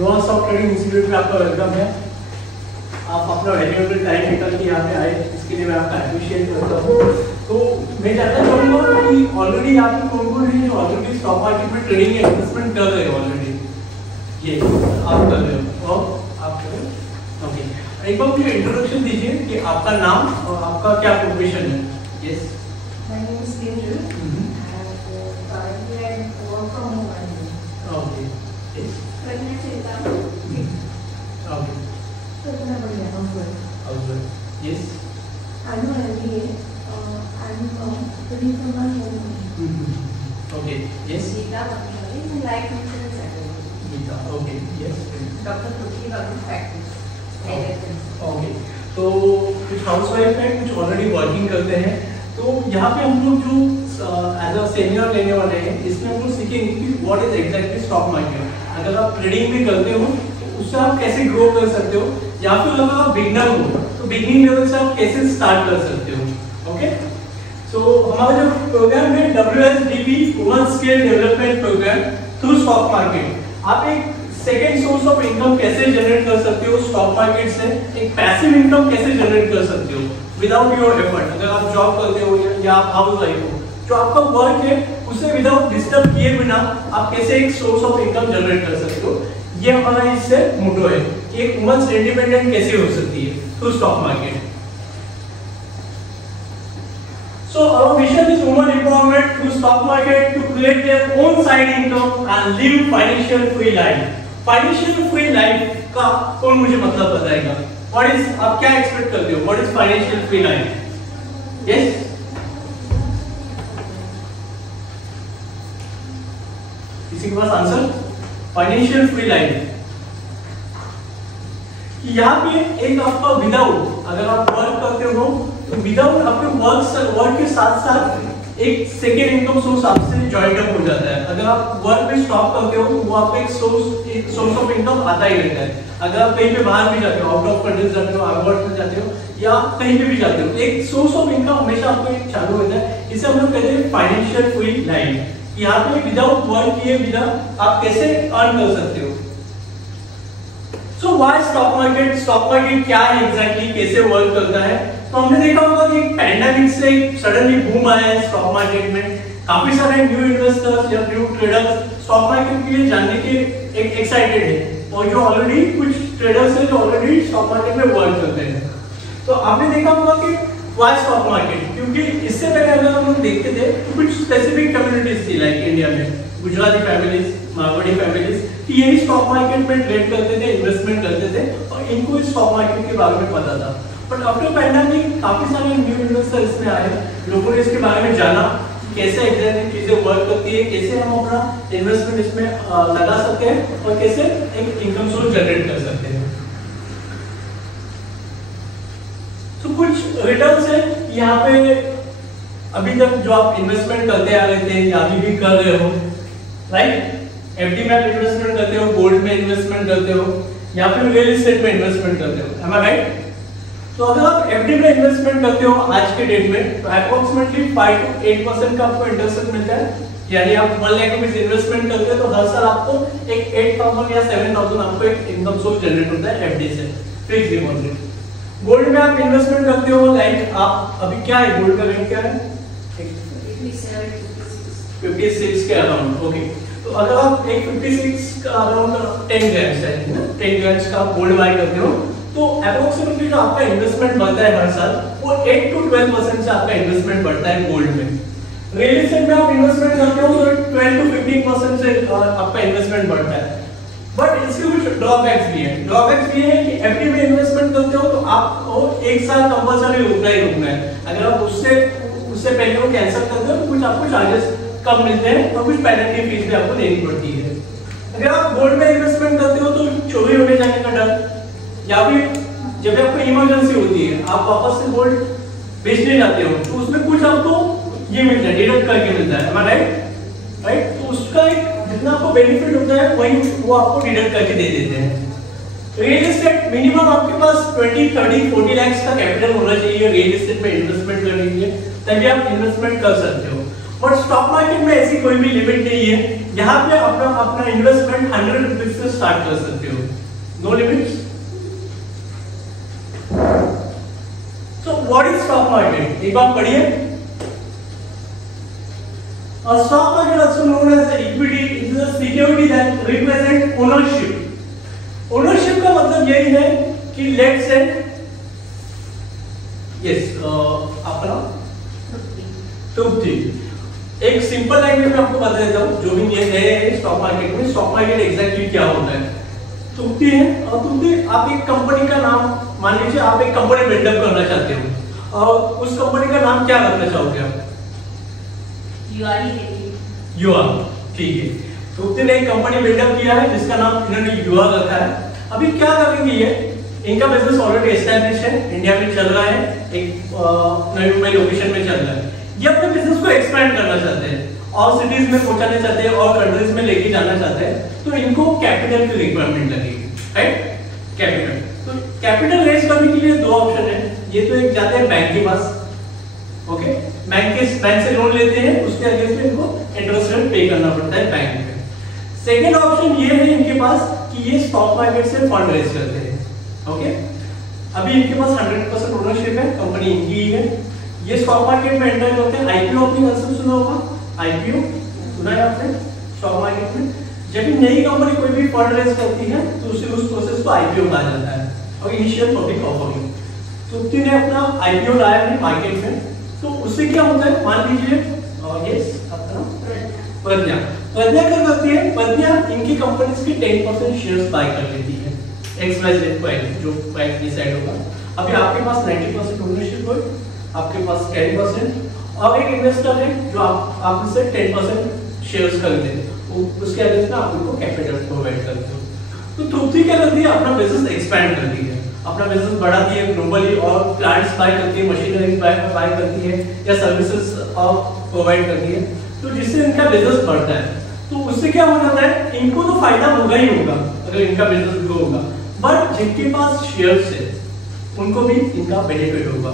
Your stock trading institute में आपका welcome है। आप अपना वैल्यूएबल टाइम निकाल के यहाँ पे आए, इसके लिए मैं आपका अप्रिशिएट करता हूँ। तो मैं जानना चाहूँगा कि ऑलरेडी आप कौन-कौन है जो ऑलरेडी स्टॉक मार्केट में ट्रेडिंग या इन्वेस्टमेंट कर रहे हो ऑलरेडी? ये आप कर रहे हो और आप कर रहे हो? ओके, एक बार मुझे इंट्रोडक्शन दीजिए कि आपका नाम और आपका क्या प्रोफेशन है? Yes, My name is Kinjal and currently I work from home only. Okay, yes, Pregnant चलता हूँ। ओके, तो मैं बढ़िया हूँ फिर। Housewife, yes, I'm an MBA. I'm studying from my home. Okay, yes, Geeta Bhattacharya in life insurance analyst. Geeta, okay, yes, Dr. Trupti Bhagat practice. Okay. तो कुछ housewife है, कुछ ऑलरेडी वर्किंग करते हैं। तो यहाँ पे हम लोग जो एज अ सेमिनार लेने वाले हैं, इसमें हम लोग सीखेंगे कि what is exactly stock market. अगर आप ट्रेडिंग भी करते हो तो उससे आप कैसे ग्रो कर सकते हो, या फिर अगर आप बिगनर हो तो बिगिनिंग लेवल से आप कैसे स्टार्ट कर सकते हो। ओके, सो हमारा जो प्रोग्राम है WSDP women skill development programme through stock market. आप एक सेकेंड सोर्स ऑफ इनकम कैसे जनरेट कर सकते हो स्टॉक मार्केट से, एक पैसिव इनकम कैसे जनरेट कर सकते हो विदाउट योर एफर्ट। अगर आप जॉब करते हो या आप हाउसवाइफ हो, जो आपका वर्क है उसे विदाउट डिस्टर्ब किए बिना आप कैसे एक सोर्स ऑफ इनकम जनरेट कर सकते हो, ये हमारा इससे मोटो है कि एक वुमेन इंडिपेंडेंट कैसे हो सकती है through stock market. So our mission is women empowerment through stock market to create their own side income and live financial free life. Financial free life का कौन मुझे मतलब बताएगा? What is, आप क्या एक्सपेक्ट करते हो? What is financial free life? Yes? किसी के पास आंसर? Financial free life कि यहाँ पे एक आपका विदाउट, अगर आप वर्क करते हो तो विदाउट आपके वर्क के साथ साथ एक सेकेंड इनकम सोर्स आपसे जॉइंट अप हो जाता है। अगर आप वर्क में स्टॉप करते हो तो वो आपका एक सोर्स ऑफ इनकम आता ही रहता है। अगर आप कहीं पे बाहर भी जाते हो, आउट ऑफ कंट्री जाते हो, अब्रॉड में जाते हो या कहीं पे भी जाते हो, एक सोर्स ऑफ इनकम हमेशा आपको एक चालू होता है। इसे हम लोग कहते हैं फाइनेंशियल फ्री लाइफ। यहाँ पे विदाउट वर्क किए बिना आप कैसे अर्न कर सकते हो। So why stock market? Stock market क्या है एग्जैक्टली, कैसे वर्क करता है? तो हमने देखा होगा कि पैंडेमिक से सडनली बूम आया है स्टॉक मार्केट में। काफी सारे न्यू इन्वेस्टर्स या न्यू ट्रेडर्स स्टॉक मार्केट के लिए जानने के एक एक्साइटेड है, और जो ऑलरेडी कुछ ट्रेडर्स हैं जो ऑलरेडी स्टॉक मार्केट में वर्क करते हैं। तो आपने देखा होगा कि व्हाई स्टॉक मार्केट, क्योंकि इससे पहले अगर हम लोग देखते थे तो कुछ स्पेसिफिक कम्युनिटीज थी लाइक इंडिया में गुजराती फैमिलीज, मारवाड़ी फैमिलीज, कि यही स्टॉक मार्केट में ट्रेड करते थे, इन्वेस्टमेंट करते थे और इनको इस स्टॉक मार्केट के बारे में पता था। बट आफ्टर पैंडेमिक काफी सारे न्यू इन्वेस्टर इसमें आए, लोगों ने इसके बारे में जाना कैसे एग्जैक्टली चीजें वर्क करती है, कैसे हम अपना इन्वेस्टमेंट इसमें लगा सकते हैं और कैसे एक इनकम सोर्स जनरेट कर सकते हैं। तो कुछ रिटर्न्स है यहाँ पे अभी तक जो आप इन्वेस्टमेंट करते आ रहे थे या अभी भी कर रहे हो, राइट? एफडी में इन्वेस्टमेंट करते हो, गोल्ड में इन्वेस्टमेंट करते हो या फिर रियल एस्टेट में इन्वेस्टमेंट करते हो, am I right? तो अगर आप एफडी में इन्वेस्टमेंट करते हो आज के डेट में तो अप्रोक्सीमेटली 5 to 8% का आपको इंटरेस्ट मिलता है। यानी आप 1 लाख रुपए इन्वेस्टमेंट करते हो तो हर साल आपको एक 8,000 या 7,000 आपको एक इनकम सोर्स जनरेट होता है एफडी से, फिक्स्ड डिपॉजिट। गोल्ड में आप इन्वेस्टमेंट करते हो, लाइक आप अभी क्या है, गोल्ड का रेट क्या है? 56 के अराउंड। ओके, तो अगर आप एक 56 का अराउंड 10 ग्राम्स है, 10 ग्राम्स का गोल्ड बाय करते हो तो अप्रोक्सीमेटली जो आपका इन्वेस्टमेंट बढ़ता है हर साल वो 8 to 12% से आपका इन्वेस्टमेंट बढ़ता है गोल्ड में। रियल एस्टेट में आप इन्वेस्टमेंट करते हो तो 12 to 15% से आपका इन्वेस्टमेंट बढ़ता है। बट इसके कुछ ड्रॉबैक्स भी हैं। ड्रॉबैक्स भी है कि एफडी में इन्वेस्टमेंट करते हो तो आपको एक साल कंपलसरी रुकना ही रुकना है। अगर आप उससे पहले वो कैंसिल करते हो तो कुछ आपको चार्जेस कम मिलते हैं और कुछ पेनल्टी फीस भी आपको देनी पड़ती है। अगर आप गोल्ड में इन्वेस्टमेंट करते हो तो चोरी होने जाने का डर, या फिर जब आपको इमरजेंसी होती है आप वापस से गोल्ड बेचने जाते हो तो उसमें कुछ आपको ये मिलता है, डिडक्ट करके मिलता है, राइट? तो उसका एक जितना आपको बेनिफिट होता है वही वो आपको डिडक्ट करके दे देते हैं। रियल एस्टेट मिनिमम आपके पास 20, 30, 40 लाख का कैपिटल होना चाहिए रियल एस्टेट में इन्वेस्टमेंट करने के लिए, तभी आप इन्वेस्टमेंट कर सकते हो। बट स्टॉक मार्केट में ऐसी कोई भी लिमिट नहीं है। यहाँ पे अपना इन्वेस्टमेंट 100 रुपीज से स्टार्ट कर सकते हो, no limits. So what is stock market, एक बार पढ़िए। A stock market, also known as the equity, is a security that represent ownership. Ownership का मतलब यही है कि let's say yes, आपका तृप्ति। एक सिंपल लैंग्वेज में आपको बता देता हूँ, जो भी ये है स्टॉक मार्केट में, स्टॉक मार्केट एग्जैक्टली क्या होता है। तृप्ति है, और तृप्ति आप एक कंपनी का नाम मान लीजिए, आप एक कंपनी बिल्डअप करना चाहते हो और उस कंपनी का नाम क्या रखना चाहोगे आप? युवा, ठीक है। तृप्ति ने एक कंपनी बिल्डअप किया है जिसका नाम इन्होंने युवा रखा है। अभी क्या करेंगे, ये इनका बिजनेस ऑलरेडी एस्टैब्लिश है, इंडिया में चल रहा है, एक नई मुंबई लोकेशन में चल रहा है। ये अपने बिजनेस को एक्सपैंड करना चाहते हैं और सिटीज में पहुंचाना चाहते हैं और कंट्रीज में लेके जाना चाहते हैं, तो इनको कैपिटल की रिक्वायरमेंट लगेगी, राइट? कैपिटल, तो कैपिटल रेज करने के लिए दो ऑप्शन है। ये तो एक जाते हैं बैंक के पास, ओके, बैंक से लोन लेते हैं, उसके अगेंस्ट में इनको इंटरेस्ट रेट पे करना पड़ता है बैंक में। सेकेंड ऑप्शन ये है इनके पास कि ये स्टॉक मार्केट से फंड रेज करते हैं, ओके। अभी इनके पास 100% ओनरशिप है, कंपनी इनकी ही है। ये स्टॉक मार्केट में एंटर करते हैं। आईपीओ आपने कंसेप्ट सुना होगा, आईपीओ सुना है आपने स्टॉक मार्केट में? जब भी नई कंपनी कोई भी फंड रेज करती है तो उसे उस प्रोसेस को आईपीओ कहा जाता है, और इनिशियल पब्लिक ऑफरिंग। तो ने अपना आईपीओ लाया है मार्केट में, तो उससे क्या होता है, मान लीजिए यस अपना प्रज्ञा क्या करती है, प्रज्ञा इनकी कंपनीज की 10% शेयर्स बाय कर लेती है, XYZ प्राइस जो प्राइस डिसाइड होगा। अभी आपके पास 90% ओनरशिप हो, आपके पास 10% और एक इन्वेस्टर है जो आप इससे 10% शेयर्स खरीदते हैं, उसके अगेंस्ट में आप उनको कैपिटल प्रोवाइड करते हो। तो तृप्ति क्या करती है, अपना बिजनेस एक्सपैंड करती है, अपना बिजनेस बढ़ाती है ग्लोबली, और प्लांट्स बाय करती है, मशीनरी बाय करती है, या सर्विसेज प्रोवाइड करती है, तो जिससे इनका बिजनेस बढ़ता है। तो उससे क्या हो जाता है, इनको तो फायदा होगा ही होगा अगर इनका बिजनेस ग्रो होगा, बट जिनके पास शेयर्स है उनको भी इनका बेनिफिट होगा,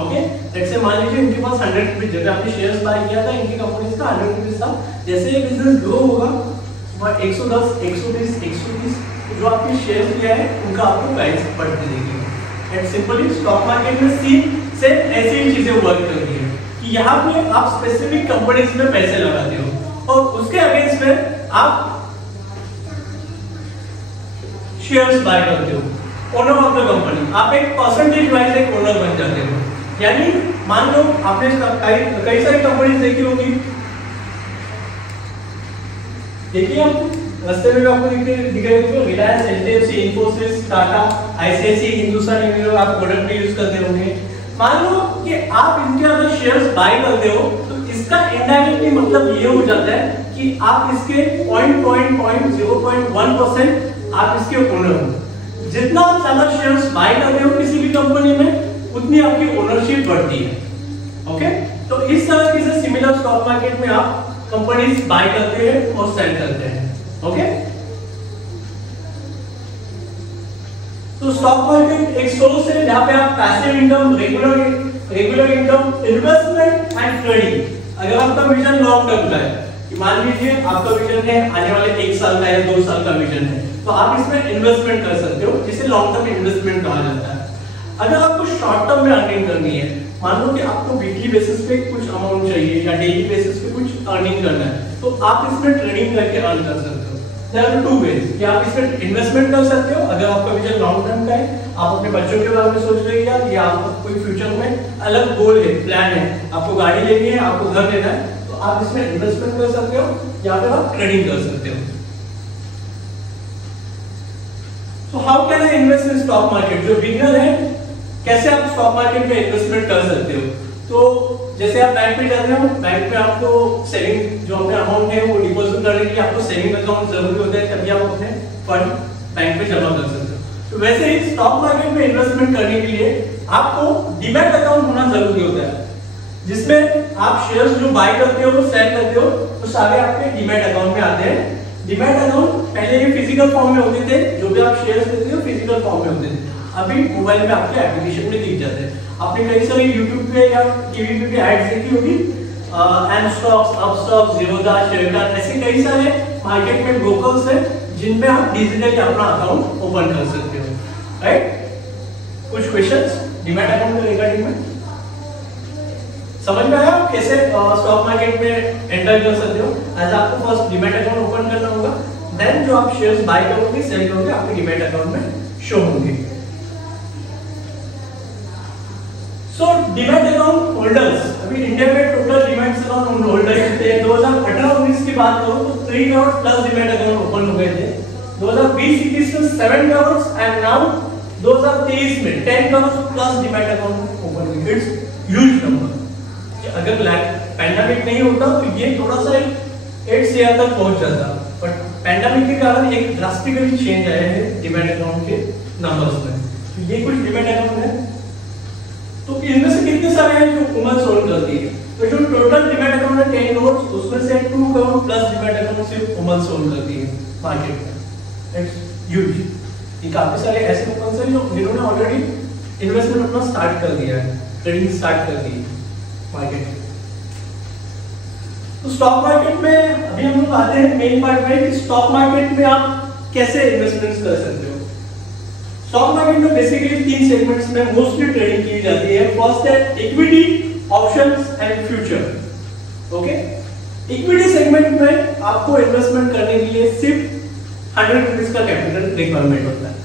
ओके। लेट्स से मान लीजिए इनके पास 100 रुपीज, जब आपने शेयर्स बाय किया था इनकी कंपनीज का 100 रुपीज था, जैसे ये बिजनेस ग्रो होगा 110, 120, 130, जो आपके शेयर्स लिया है उनका आपको प्राइस बढ़ते देगी। एंड सिंपली स्टॉक मार्केट में सेम ऐसी ही चीजें वर्क करती है कि यहाँ पे आप स्पेसिफिक कंपनीज में पैसे लगाते हो और उसके अगेंस्ट में आप शेयर्स बाय करते हो, ओनर ऑफ द कंपनी। आप एक परसेंटेज वाइज एक ओनर बन जाते हो। यानी मान लो आपने कई सारी कंपनीज देखी होगी, देखिए आप रास्ते में आपको दिख रहे होंगे, Reliance, HDFC, Infosys, Tata, ICICI, Hindustan Unilever, आप प्रोडक्ट भी यूज करते होंगे। मान लो कि आप इनके अगर शेयर्स बाय करते हो तो इसका इनडायरेक्टली मतलब ये हो जाता है कि आप इसके 0.1% आप इसके ओनर हो। जितना आप ज्यादा शेयर्स बाय कर रहे हो किसी भी कंपनी में, उतनी आपकी ओनरशिप बढ़ती है, ओके। तो इस तरह से सिमिलर स्टॉक मार्केट में आप कंपनीज बाय करते हैं और सेल करते हैं, ओके। तो स्टॉक मार्केट एक सोर्स है जहां पे आप passive income, regular income, investment and trading. अगर आपका विजन लॉन्ग टर्म का है, कि मान लीजिए आपका विजन है आने वाले 1 साल का या 2 साल का विजन है, तो आप इसमें इन्वेस्टमेंट कर सकते हो, जिसे लॉन्ग टर्म इन्वेस्टमेंट कहा जाता है। अगर आपको शॉर्ट टर्म में अर्निंग करनी है, मान लो कि आपको वीकली बेसिस पे कुछ अमाउंट चाहिए या डेली बेसिस पे कुछ अर्निंग करना है, तो आप इसमें ट्रेडिंग करके अर्न कर सकते हो। There are two ways कि आप इसमें इन्वेस्टमेंट कर सकते हो, अगर आपका विजन लॉन्ग टर्म का है, आप अपने बच्चों के बारे में सोच रहे हैं या आपको कोई फ्यूचर में अलग गोल है, प्लान है, आपको गाड़ी लेनी है, आपको घर लेना है, तो आप इसमें इन्वेस्टमेंट कर सकते हो या फिर आप ट्रेडिंग कर सकते हो। So how can I invest in stock market? जो बिगिनर है, कैसे आप स्टॉक मार्केट में इन्वेस्टमेंट कर सकते हो? तो जैसे आप बैंक में जाते हो, बैंक में आपको सेविंग जो अपने अमाउंट है वो डिपॉजिट करने के लिए आपको सेविंग अकाउंट जरूरी होता है, तभी आप अपने फंड बैंक में जमा कर सकते हो। तो वैसे ही स्टॉक मार्केट में इन्वेस्टमेंट करने के लिए आपको डीमैट अकाउंट होना जरूरी होता है, जिसमें आप शेयर्स जो बाय करते हो, सेल करते हो, तो सारे आपके डीमैट अकाउंट में आते हैं। डीमैट अकाउंट पहले ये फिजिकल फॉर्म में होते थे, जो भी आप शेयर्स लेते हो फिजिकल फॉर्म में होते थे, अभी मोबाइल में आपके एप्लीकेशन में दिख जाते हैं। आपने कई सारी YouTube पे या टीवी पे भी एड्स देखी होगी, M stocks, Upstox, Zerodha, शेयरकार्ड, ऐसे कई सारे मार्केट में ब्रोकर्स हैं जिनमें आप डिजिटली अपना अकाउंट ओपन कर सकते हो, राइट। कुछ क्वेश्चंस डीमैट अकाउंट के रिगार्डिंग में समझ में आया कैसे स्टॉक मार्केट में एंटर कर सकते हो। एज आपको फर्स्ट डीमैट अकाउंट ओपन करना होगा, देन जो आप शेयर्स बाय करोगे सेल करोगे आपके डीमैट अकाउंट में शो होंगे। सो डीमैट अकाउंट होल्डर्स, अभी इंडिया में टोटल डीमैट अकाउंट होल्डर थे 2018-19 की बात करो तो 3 crore plus demat account open हो गए थे। 2020-21 में 7 करोड़ एंड नाउ 2023 में 10 crore plus demat account open हुए। It's huge number. अगर पैंडेमिक नहीं होता तो ये थोड़ा सा 8 से तक पहुंच जाता, बट पैंडेमिक के कारण एक ड्रास्टिकली चेंज आया है डीमैट अकाउंट के नंबर्स में। तो ये कुछ डीमैट अकाउंट है, तो इनमें से कितने सारे हैं जो वुमेन होल्ड करती है। तो जो टोटल डीमैट अकाउंट है 10 करोड़, उसमें से 2 करोड़ प्लस डीमैट अकाउंट सिर्फ वुमेन होल्ड करती है मार्केट में। It's huge. ये काफी सारे ऐसे वुमेन हैं जो जिन्होंने ऑलरेडी इन्वेस्टमेंट अपना स्टार्ट कर दिया है, ट्रेडिंग स्टार्ट कर दी है मार्केट। तो स्टॉक मार्केट में अभी हम लोग आते हैं मेन पार्ट में कि स्टॉक मार्केट में आप कैसे इन्वेस्टमेंट्स कर सकते हो। स्टॉक मार्केट में बेसिकली 3 सेगमेंट्स में मोस्टली ट्रेडिंग की जाती है। फर्स्ट है equity, options and future. Okay, equity segment में आपको इन्वेस्टमेंट करने के लिए सिर्फ 100 रुपीस का कैपिटल रिक्वायरमेंट होता है।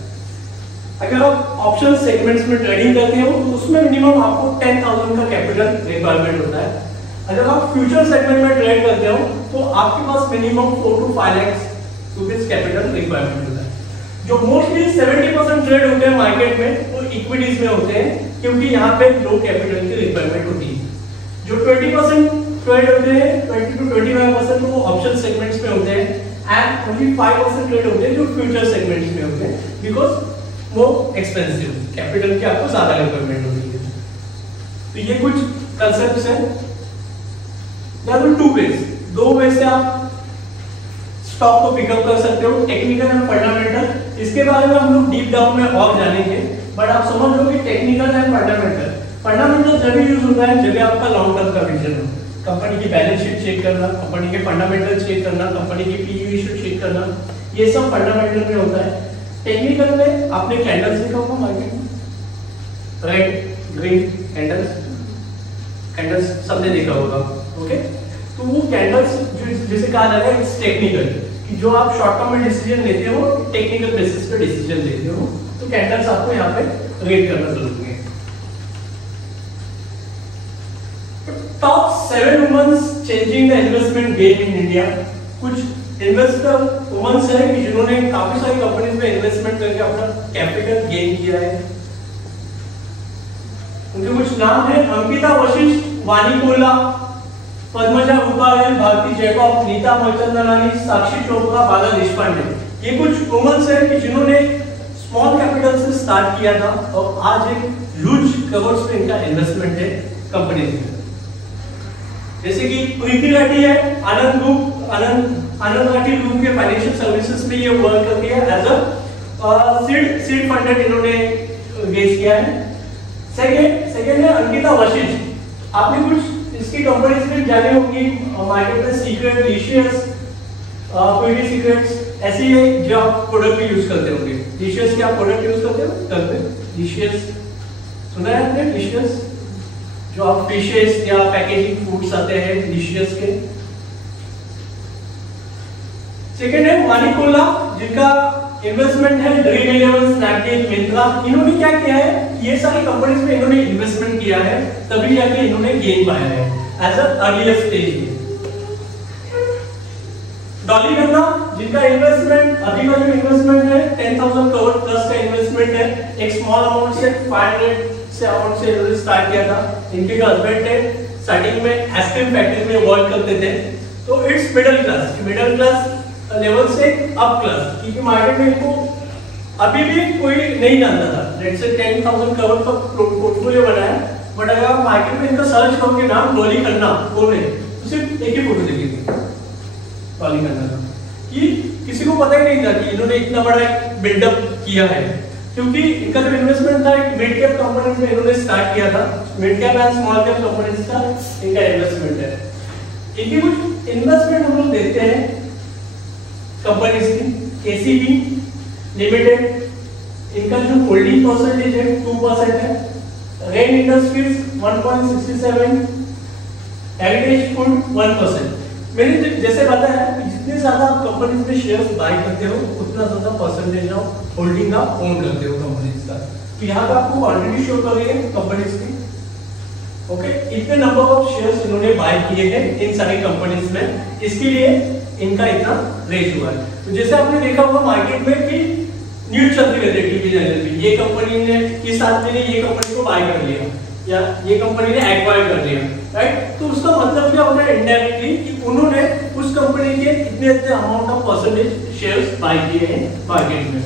अगर आप ऑप्शन सेगमेंट्स में ट्रेडिंग करते हो तो उसमें मिनिमम आपको 10,000 का कैपिटल रिक्वायरमेंट होता है। अगर आप फ्यूचर सेगमेंट में ट्रेड करते हो तो आपके पास minimum 4 to 5 lakh rupees capital requirement होता है। जो मोस्टली 70% ट्रेड होते हैं मार्केट में वो इक्विटीज में होते हैं, क्योंकि यहाँ पे लो कैपिटल की रिक्वायरमेंट होती है। जो 20% ट्रेड होते हैं 20 to 25% वो ऑप्शन सेगमेंट्स में होते हैं एंड ओनली 5% ट्रेड होते हैं जो फ्यूचर सेगमेंट्स में होते हैं, बिकॉज वो एक्सपेंसिव कैपिटल की आपको ज्यादा रिक्वायरमेंट होती है। तो ये कुछ कंसेप्ट्स हैं। देयर आर 2 वेज, 2 वे से आप स्टॉक को पिकअप कर सकते हो, टेक्निकल एंड फंडामेंटल। इसके बारे में हम लोग डीप डाउन में और जानेंगे, बट आप समझ लो कि टेक्निकल एंड फंडामेंटल, फंडामेंटल जब यूज होता है जब आपका लॉन्ग टर्म का विजन हो, कंपनी की बैलेंस शीट चेक करना, कंपनी के फंडामेंटल चेक करना, कंपनी की पीई रेशियो चेक करना, ये सब फंडामेंटल में होता है। टेक्निकल में आपने कैंडल्स देखा होगा मार्केट में, रेड ग्रीन कैंडल्स सबने देखा होगा। ओके, तो वो कैंडल्स जिसे कहा जाता है इट्स टेक्निकल, कि जो आप शॉर्ट टर्म में डिसीजन लेते हो टेक्निकल बेसिस पे डिसीजन लेते हो, तो कैंडल्स आपको यहाँ पे रेट करना जरूरी है। Top 7 womens changing the investment game in India. कुछ इन्वेस्टर वुमेन्स हैं कि जिन्होंने काफी सारी कंपनीज में इन्वेस्टमेंट करके अपना कैपिटल गेन किया है। उनके कुछ नाम है अंकिता वशिष्ठ, वानी कोला, पद्मजा उपाध्याय, भारती जैकब, नीता मर्चंदनानी, साक्षी चोपड़ा, बाला देशपांडे। ये कुछ वुमेन्स हैं कि जिन्होंने स्मॉल कैपिटल से स्टार्ट किया था और आज एक ह्यूज करोड़्स में इनका इन्वेस्टमेंट है कंपनीज में। जैसे कि प्रीति लाठी है, आनंद लाठी ग्रुप के फाइनेंशियल सर्विसेज में ये वर्क करती है एज अ सीड फंडेड इन्होंने रेज किया है। सेकंड है अंकिता वशिष्ठ। आपने कुछ इसकी कंपनीज में जाने होंगी मार्केट में, सीक्रेट, लिशियस, क्विटी सीक्रेट्स, ऐसी है जो आप प्रोडक्ट भी यूज करते होंगे। लिशियस के आप प्रोडक्ट यूज करते हो घर पे? लिशियस सुना है आपने? लिशियस जो आप फिशेस या पैकेजिंग फूड्स आते हैं डिलिशियस के। सेकंड है वानिकोला, जिनका इन्वेस्टमेंट है ड्रीम11, स्नैपडील, मिंत्रा। इन्होंने क्या किया है, ये सारी कंपनीज में इन्होंने इन्वेस्टमेंट किया है, तभी जाके इन्होंने गेन पाया है एज अ अर्लीस्ट स्टेज में। डॉली गन्ना, जिनका इन्वेस्टमेंट अभी का जो इन्वेस्टमेंट है 10,000 करोड़ प्लस का इन्वेस्टमेंट है, एक स्मॉल अमाउंट से 500 से अमाउंट से इन्होंने स्टार्ट किया था। इनके जो हस्बैंड थे स्टार्टिंग में एसकेएम फैक्ट्री में वर्क करते थे। तो इट्स मिडिल क्लास लेवल से अप क्लास, क्योंकि मार्केट में इनको अभी भी कोई नहीं जानता था। लेट्स से 10,000 करोड़ का पोर्टफोलियो बनाया, बट अगर आप मार्केट में इनका सर्च करोगे नाम डॉली खन्ना कौन है, तो सिर्फ एक ही फोटो दिखेगी डॉली खन्ना का, कि किसी को पता ही नहीं था कि इन्होंने इतना बड़ा बिल्डअप किया है, क्योंकि इनका जो इन्वेस्टमेंट था एक मिड कैप कंपनीज में इन्होंने स्टार्ट किया था। Mid cap and small cap companies का इनका इन्वेस्टमेंट है। इनकी कुछ इन्वेस्टमेंट हम लोग देखते हैं कंपनीज की। केसीबी लिमिटेड, इनका जो होल्डिंग परसेंटेज है 2% है। Rain industries 1.67, heritage food 1%। मैंने जैसे बताया जितने ज्यादा आप कंपनीज में शेयर्स बाय करते हो उतना ज्यादा परसेंटेज ऑफ होल्डिंग आप ओन करते हो कंपनीज का। तो यहाँ पे आपको ऑलरेडी शो कर रही है कंपनीज की, ओके, इतने नंबर ऑफ शेयर्स इन्होंने बाय किए हैं इन सारी कंपनीज में, इसके लिए इनका इतना रेट हुआ है। तो जैसे आपने देखा होगा मार्केट में कि न्यूज चलती रहती है टीवी चैनल पे, ये कंपनी ने इस आदमी ने ये कंपनी को बाय कर लिया या ये कंपनी ने एक्वायर कर लिया, राइट। तो उसका मतलब क्या होता है इनडायरेक्टली कि उन्होंने उस कंपनी के इतने amount of percentage shares buy किए हैं मार्केट में।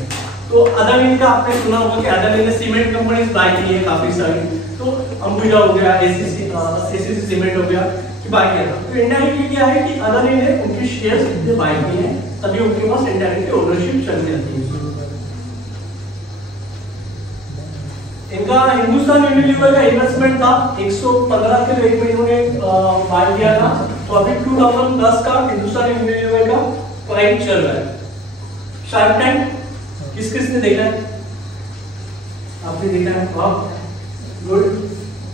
तो अदानी का आपने सुना होगा कि अदानी ने सीमेंट कंपनीज बाय की है काफी सारी, तो अंबुजा हो गया, एसीसी सीमेंट हो गया कि बाय किया था। तो इनडायरेक्टली क्या है कि अदानी ने उनके शेयर्स इतने बाय किए हैं तभी उनके पास इनडायरेक्टली ओनरशिप चल जाती है। इनका हिंदुस्तान यूनिलीवर का इन्वेस्टमेंट था 115 के रेट में इन्होंने बाय किया था। तो अभी 2010 का हिंदुस्तान यूनिलीवर का प्राइस चल रहा है। शार्क टैंक किसने देखा है? आपने देखा है? गुड।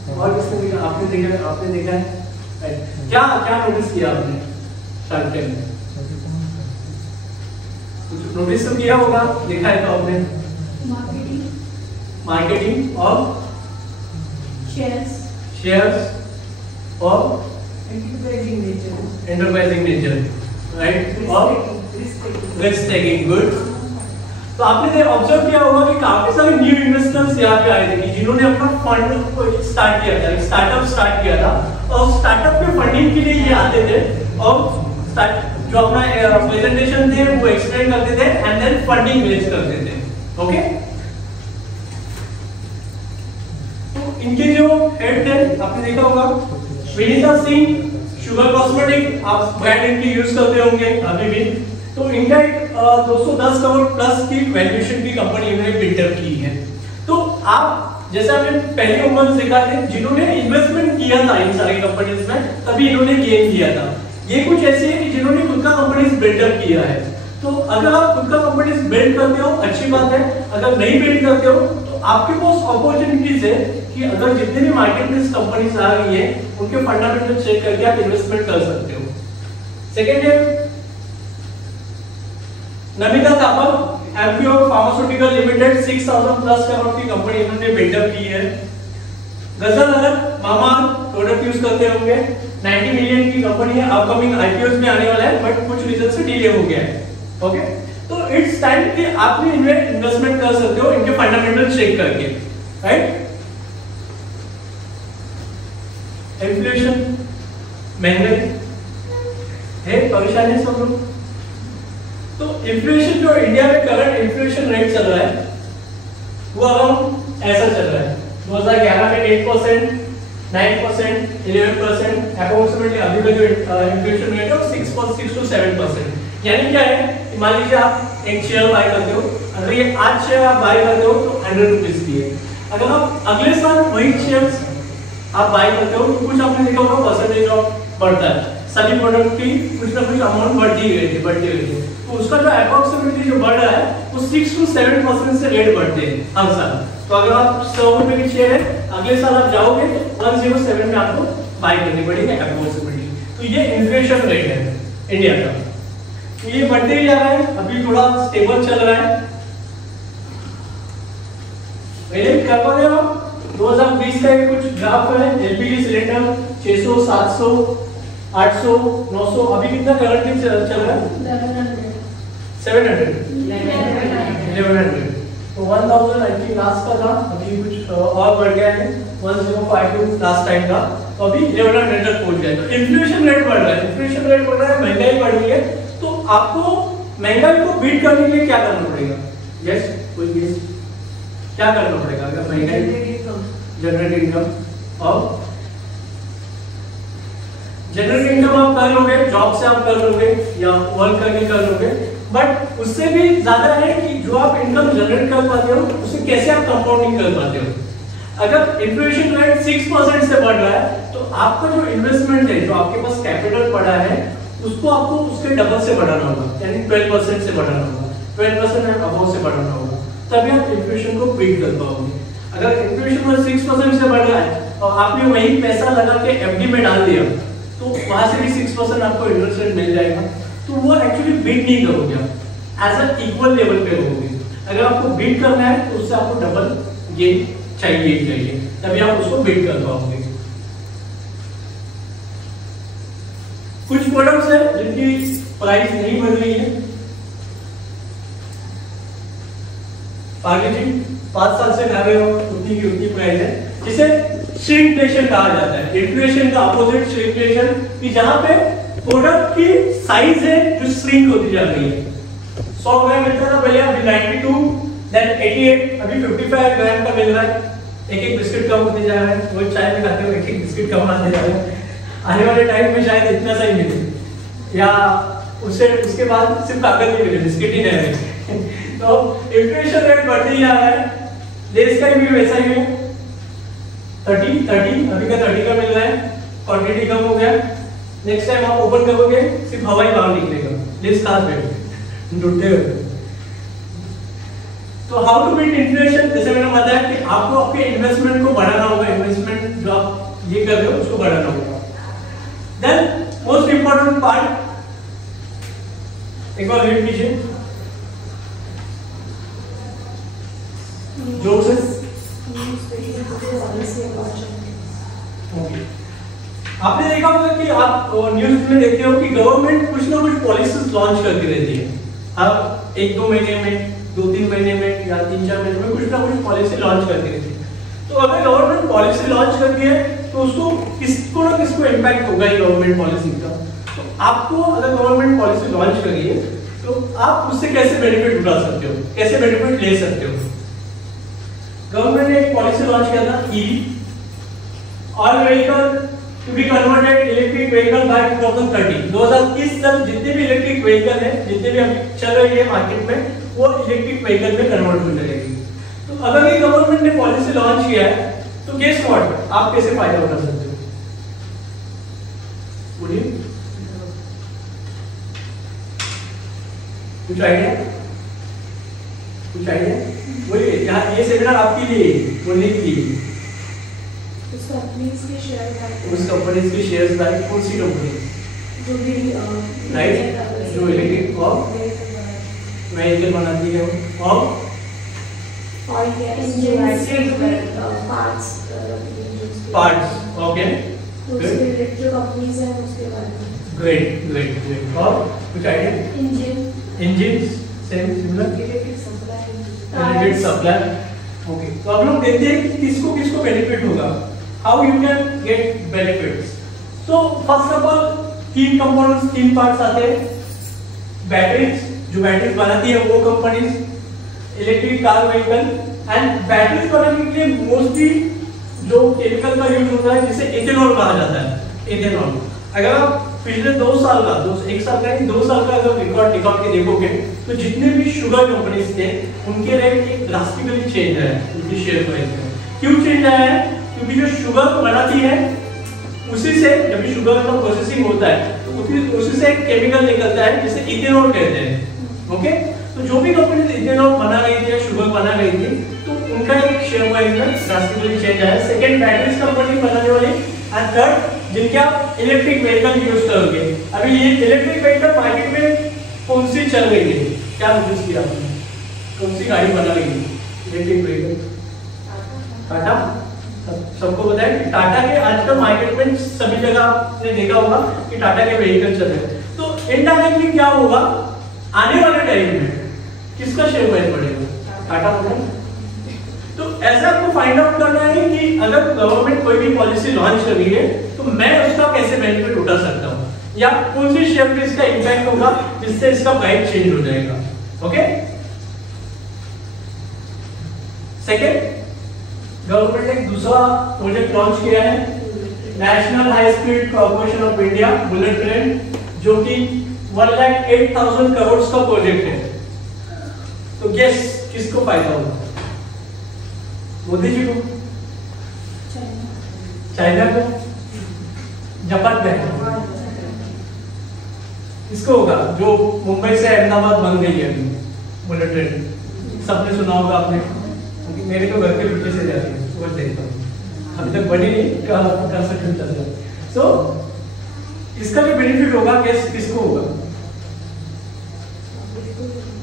और किसने देखा? आपने देखा है? आपने देखा है? क्या क्या नोटिस किया आपने शार्क टैंक में? कुछ नोटिस तो किया होगा, देखा है तो आपने? मार्केटिंग और शेयर्स और एंटरप्राइजिंग नेचर, राइट, और रिस्क टेकिंग, गुड। तो आपने ऑब्जर्व किया होगा कि काफी सारे न्यू इन्वेस्टर्स यहाँ पे आए थे जिन्होंने अपना फंड स्टार्ट किया था, स्टार्टअप स्टार्ट किया था, और स्टार्टअप में फंडिंग के लिए ये आते थे और जो अपना प्रेजेंटेशन थे वो एक्सप्लेन करते थे एंड देन फंडिंग रेज करते थे, ओके। इनके जो हेड थे आपने देखा होगा विनीता सिंह, शुगर कॉस्मेटिक, आप ब्रांड इनकी यूज करते होंगे अभी भी। तो इनका 210 करोड़ प्लस की वैल्यूएशन की कंपनी इन्होंने बिल्डअप की है। तो आप जैसे आपने पहले उम्र देखा थे जिन्होंने इन्वेस्टमेंट किया था इन सारी कंपनीज में तभी इन्होंने गेन किया था। ये कुछ ऐसे है कि जिन्होंने खुद का कंपनीज बिल्डअप किया है। तो अगर आप खुद का कंपनीज बिल्ड करते हो अच्छी बात है, अगर नहीं बिल्ड करते हो तो आपके पास अपॉर्चुनिटीज है कि अगर जितने भी मार्केट में कंपनीज आ रही है उनके फंडामेंटल चेक करके आप इन्वेस्टमेंट कर सकते हो। सेकंड है नमिता थापर, एम्पियो फार्मास्यूटिकल लिमिटेड, 6000 प्लस करोड़ की कंपनी इन्होंने बिल्डअप की है। गजल अलग मामा प्रोडक्ट यूज करते होंगे, 90 मिलियन की कंपनी है, अपकमिंग आईपीओ में आने वाला है बट कुछ रीजन से डिले हो गया है, ओके। तो इट्स टाइम कि आप भी इन्वेस्टमेंट कर सकते हो इनके फंडामेंटल चेक करके, राइट। इन्फ्लेशन, महंगाई है, परेशानी है सब लोग। तो इन्फ्लेशन जो इंडिया में करंट इन्फ्लेशन रेट चल रहा है वो अराउंड ऐसा चल रहा है 2011 में 8%, 9%, 11%, अप्रोक्सीमेटली अभी का जो इन्फ्लेशन रेट है वो 6.6 to 7%। यानी क्या है, मान लीजिए आप एक शेयर बाय करते हो, अगर ये आज शेयर आप बाय करते हो तो 100 रुपीज की है। अगर आप अगले साल वही शेयर्स आप बाय करते हो तो कुछ आपने देखा होगा परसेंटेज ऑफ बढ़ता है, सभी प्रोडक्ट की कुछ ना कुछ अमाउंट बढ़ती गई थी। तो उसका जो अप्रोक्सीमेटली जो बढ़ रहा है वो 6 to 7% से रेट बढ़ते हैं हर साल। तो अगर आप 100 रुपए की शेयर है अगले साल आप जाओगे 107 में आपको बाय करनी पड़ेगी अप्रोक्सीमेटली। तो ये इन्फ्लेशन रेट है इंडिया का, तो ये बढ़ते ही जा रहा है, अभी थोड़ा स्टेबल चल रहा है। रिलेट कर पा रहे हो 2020 का ये कुछ ग्राफ है, एलपीजी सिलेंडर 600, 700, 800, 900, अभी कितना करंटली चल रहा है? 700, 1100। तो 1000 आई थिंक लास्ट का था, अभी कुछ और बढ़ गया है 1052 लास्ट टाइम का, तो अभी 1100 तक पहुंच गया। तो इन्फ्लेशन रेट बढ़ रहा है, इन्फ्लेशन रेट बढ़ रहा है, महंगाई बढ़ रही है। तो आपको महंगाई को बीट करने के लिए क्या करना पड़ेगा? यस, कोई गेस क्या करना पड़ेगा? अगर महंगाई जनरेट इनकम, और जनरल इनकम आप कर लोगे, जॉब से आप कर लोगे या वर्क करके कर लोगे, बट उससे भी ज्यादा है कि जो आप इनकम जनरेट कर पाते हो उसे कैसे आप कंपाउंडिंग कर पाते हो। अगर इन्फ्लेशन रेट 6% से बढ़ रहा है तो आपका जो इन्वेस्टमेंट है, जो आपके पास कैपिटल पड़ा है, उसको आपको उसके डबल से बढ़ाना होगा, यानी 12% से बढ़ाना होगा। 12% अबव से बढ़ना होगा, तभी आप इन्फ्लेशन को बीट कर पाओगे। अगर इन्फ्लेशन में 6% से बढ़ रहा है और आपने वही पैसा लगा के एफडी में डाल दिया, तो वहां से भी 6% आपको इंटरेस्ट रेट मिल जाएगा, तो वो एक्चुअली बीट नहीं करोगे आप, एज अ इक्वल लेवल पे रहोगे। अगर आपको बीट करना है तो उससे आपको डबल गेन चाहिए, तभी आप उसको बीट कर पाओगे। कुछ प्रोडक्ट्स है जिनकी प्राइस नहीं बढ़ रही है। आगे जी 5 साल से खा रहे हो उतनी की उतनी प्राइस है, जिसे श्रिंकफ्लेशन कहा जाता है। इन्फ्लेशन का अपोजिट श्रिंकफ्लेशन, कि जहां पे प्रोडक्ट की साइज है जो श्रिंक होती जा रही है। 100 ग्राम मिलता था पहले, अभी 92, देन 88, अभी 55 ग्राम का मिल रहा है। एक बिस्किट कम होते जा रहा है, वो चाय में खाते हो एक बिस्किट कम आते जा रहा है। आने वाले टाइम में शायद इतना सा ही मिले, या उसके बाद सिर्फ कागज ही मिले, बिस्किट ही नहीं मिले। तो इन्फ्लेशन रेट बढ़ते जा रहा है, देश का भी वैसा ही है। 30 अभी का 30 का मिल रहा है, क्वांटिटी कम हो गया। नेक्स्ट टाइम आप ओपन करोगे सिर्फ हवा ही बाहर निकलेगा, देश कहां पे ढूंढते हो। तो हाउ टू बीट इन्फ्लेशन, जैसे मैंने बताया कि आपको आपके इन्वेस्टमेंट को बढ़ाना होगा, इन्वेस्टमेंट जो आप ये कर रहे हो उसको बढ़ाना होगा। देन मोस्ट इंपॉर्टेंट पार्ट, एक बार रीड कीजिए जोर से। आपने देखा होगा कि आप न्यूज में देखते हो कि गवर्नमेंट कुछ ना कुछ पॉलिसीज लॉन्च करती रहती है। अब 1-2 महीने में, 2-3 महीने में या 3-4 महीने में कुछ ना कुछ पॉलिसी लॉन्च करती रहती है। तो अगर गवर्नमेंट पॉलिसी लॉन्च करती है तो उसको किसको ना किसको इम्पैक्ट होगा ही गवर्नमेंट पॉलिसी का। तो आपको अगर गवर्नमेंट पॉलिसी लॉन्च करी है तो आप उससे कैसे बेनिफिट उठा सकते हो, कैसे बेनिफिट ले सकते हो। गवर्नमेंट ने एक पॉलिसी लॉन्च किया था, EV, all vehicle to be converted electric vehicle by 2030। 2030 तक जितने भी इलेक्ट्रिक व्हीकल है, जितने भी अभी चल रही है मार्केट में, वो इलेक्ट्रिक व्हीकल में कन्वर्ट हो जाएगी। तो अगर ये गवर्नमेंट ने पॉलिसी लॉन्च किया है तो गेस व्हाट, आप कैसे फायदा उठा सकते हो, बोलिए कुछ आइडिया, कुछ आइडिया बोलिए। यहाँ ये सेमिनार आपके लिए बोलने के लिए। उस कंपनीज के शेयर बाय कौन सी कंपनी, जो भी राइट, जो इलेक्ट्रिक और व्हीकल बनाती है और पार्ट्स, ओके, इलेक्ट्रिक कंपनीज हैं उसके बारे में। ग्रेट। और कुछ idea, engine same similar, electric supply, okay. तो अब लोग देखते हैं कि किसको किसको बेनिफिट होगा, how you can get benefits. तो first of all 3 components, 3 parts आते हैं। बैटरीज, जो बैटरीज बनाती है वो companies, electric car vehicle, and batteries बनाने के लिए मोस्टली जो केमिकल का यूज होता है जिसे इथेनॉल कहा जाता है, इथेनॉल। अगर आप पिछले 2 साल का, 1 साल का नहीं 2 साल का अगर रिकॉर्ड निकाल के देखोगे तो जितने भी शुगर कंपनीज थे उनके रेट एक ड्रास्टिकली चेंज है, उनकी शेयर प्राइस में। क्यों चेंज आया है, क्योंकि जो शुगर बनाती है उसी से, जब भी शुगर का प्रोसेसिंग होता है तो उसी से एक केमिकल निकलता है जिसे इथेनॉल कहते हैं, ओके। तो जो भी कंपनी इथेनॉल बना रही थी या शुगर बना रही थी तो उनका एक शेयर प्राइस में ड्रास्टिकली चेंज आया। सेकंड, बैटरीज कंपनी बनाने वाली, एंड थर्ड जिनके आप इलेक्ट्रिक व्हीकल यूज करोगे। अभी ये इलेक्ट्रिक व्हीकल मार्केट में कौन सी चल रही है, क्या नोटिस किया आपने, कौन सी गाड़ी बना रही है इलेक्ट्रिक व्हीकल? टाटा, सबको पता है कि टाटा के आजकल मार्केट में सभी जगह आपने देखा होगा कि टाटा के व्हीकल चल रहे हैं। तो इनडायरेक्टली क्या होगा, आने वाले टाइम में किसका शेयर प्राइस बढ़ेगा, टाटा मोटर्स। तो ऐसा आपको फाइंड आउट करना है कि अगर गवर्नमेंट कोई भी पॉलिसी लॉन्च कर रही है तो मैं उसका कैसे बेनिफिट उठा सकता हूँ, या कौन सी शेयर पे इसका इंपैक्ट होगा जिससे इसका प्राइस चेंज हो जाएगा, ओके। सेकेंड, गवर्नमेंट ने एक दूसरा प्रोजेक्ट लॉन्च किया है, national high speed corporation of India bullet train, जो कि 1,08,000 करोड़ का प्रोजेक्ट है। तो गेस किसको फायदा होगा, मोदी जी को, चाइना को, जापान को, किसको होगा? जो मुंबई से अहमदाबाद बन गई है अभी, बुलेट ट्रेन सबने सुना होगा आपने, क्योंकि मेरे तो घर के पीछे से जाती है, सुबह देखता हूँ, अभी तक बनी नहीं, कंस्ट्रक्शन चल रहा है। सो इसका भी बेनिफिट होगा, किसको होगा,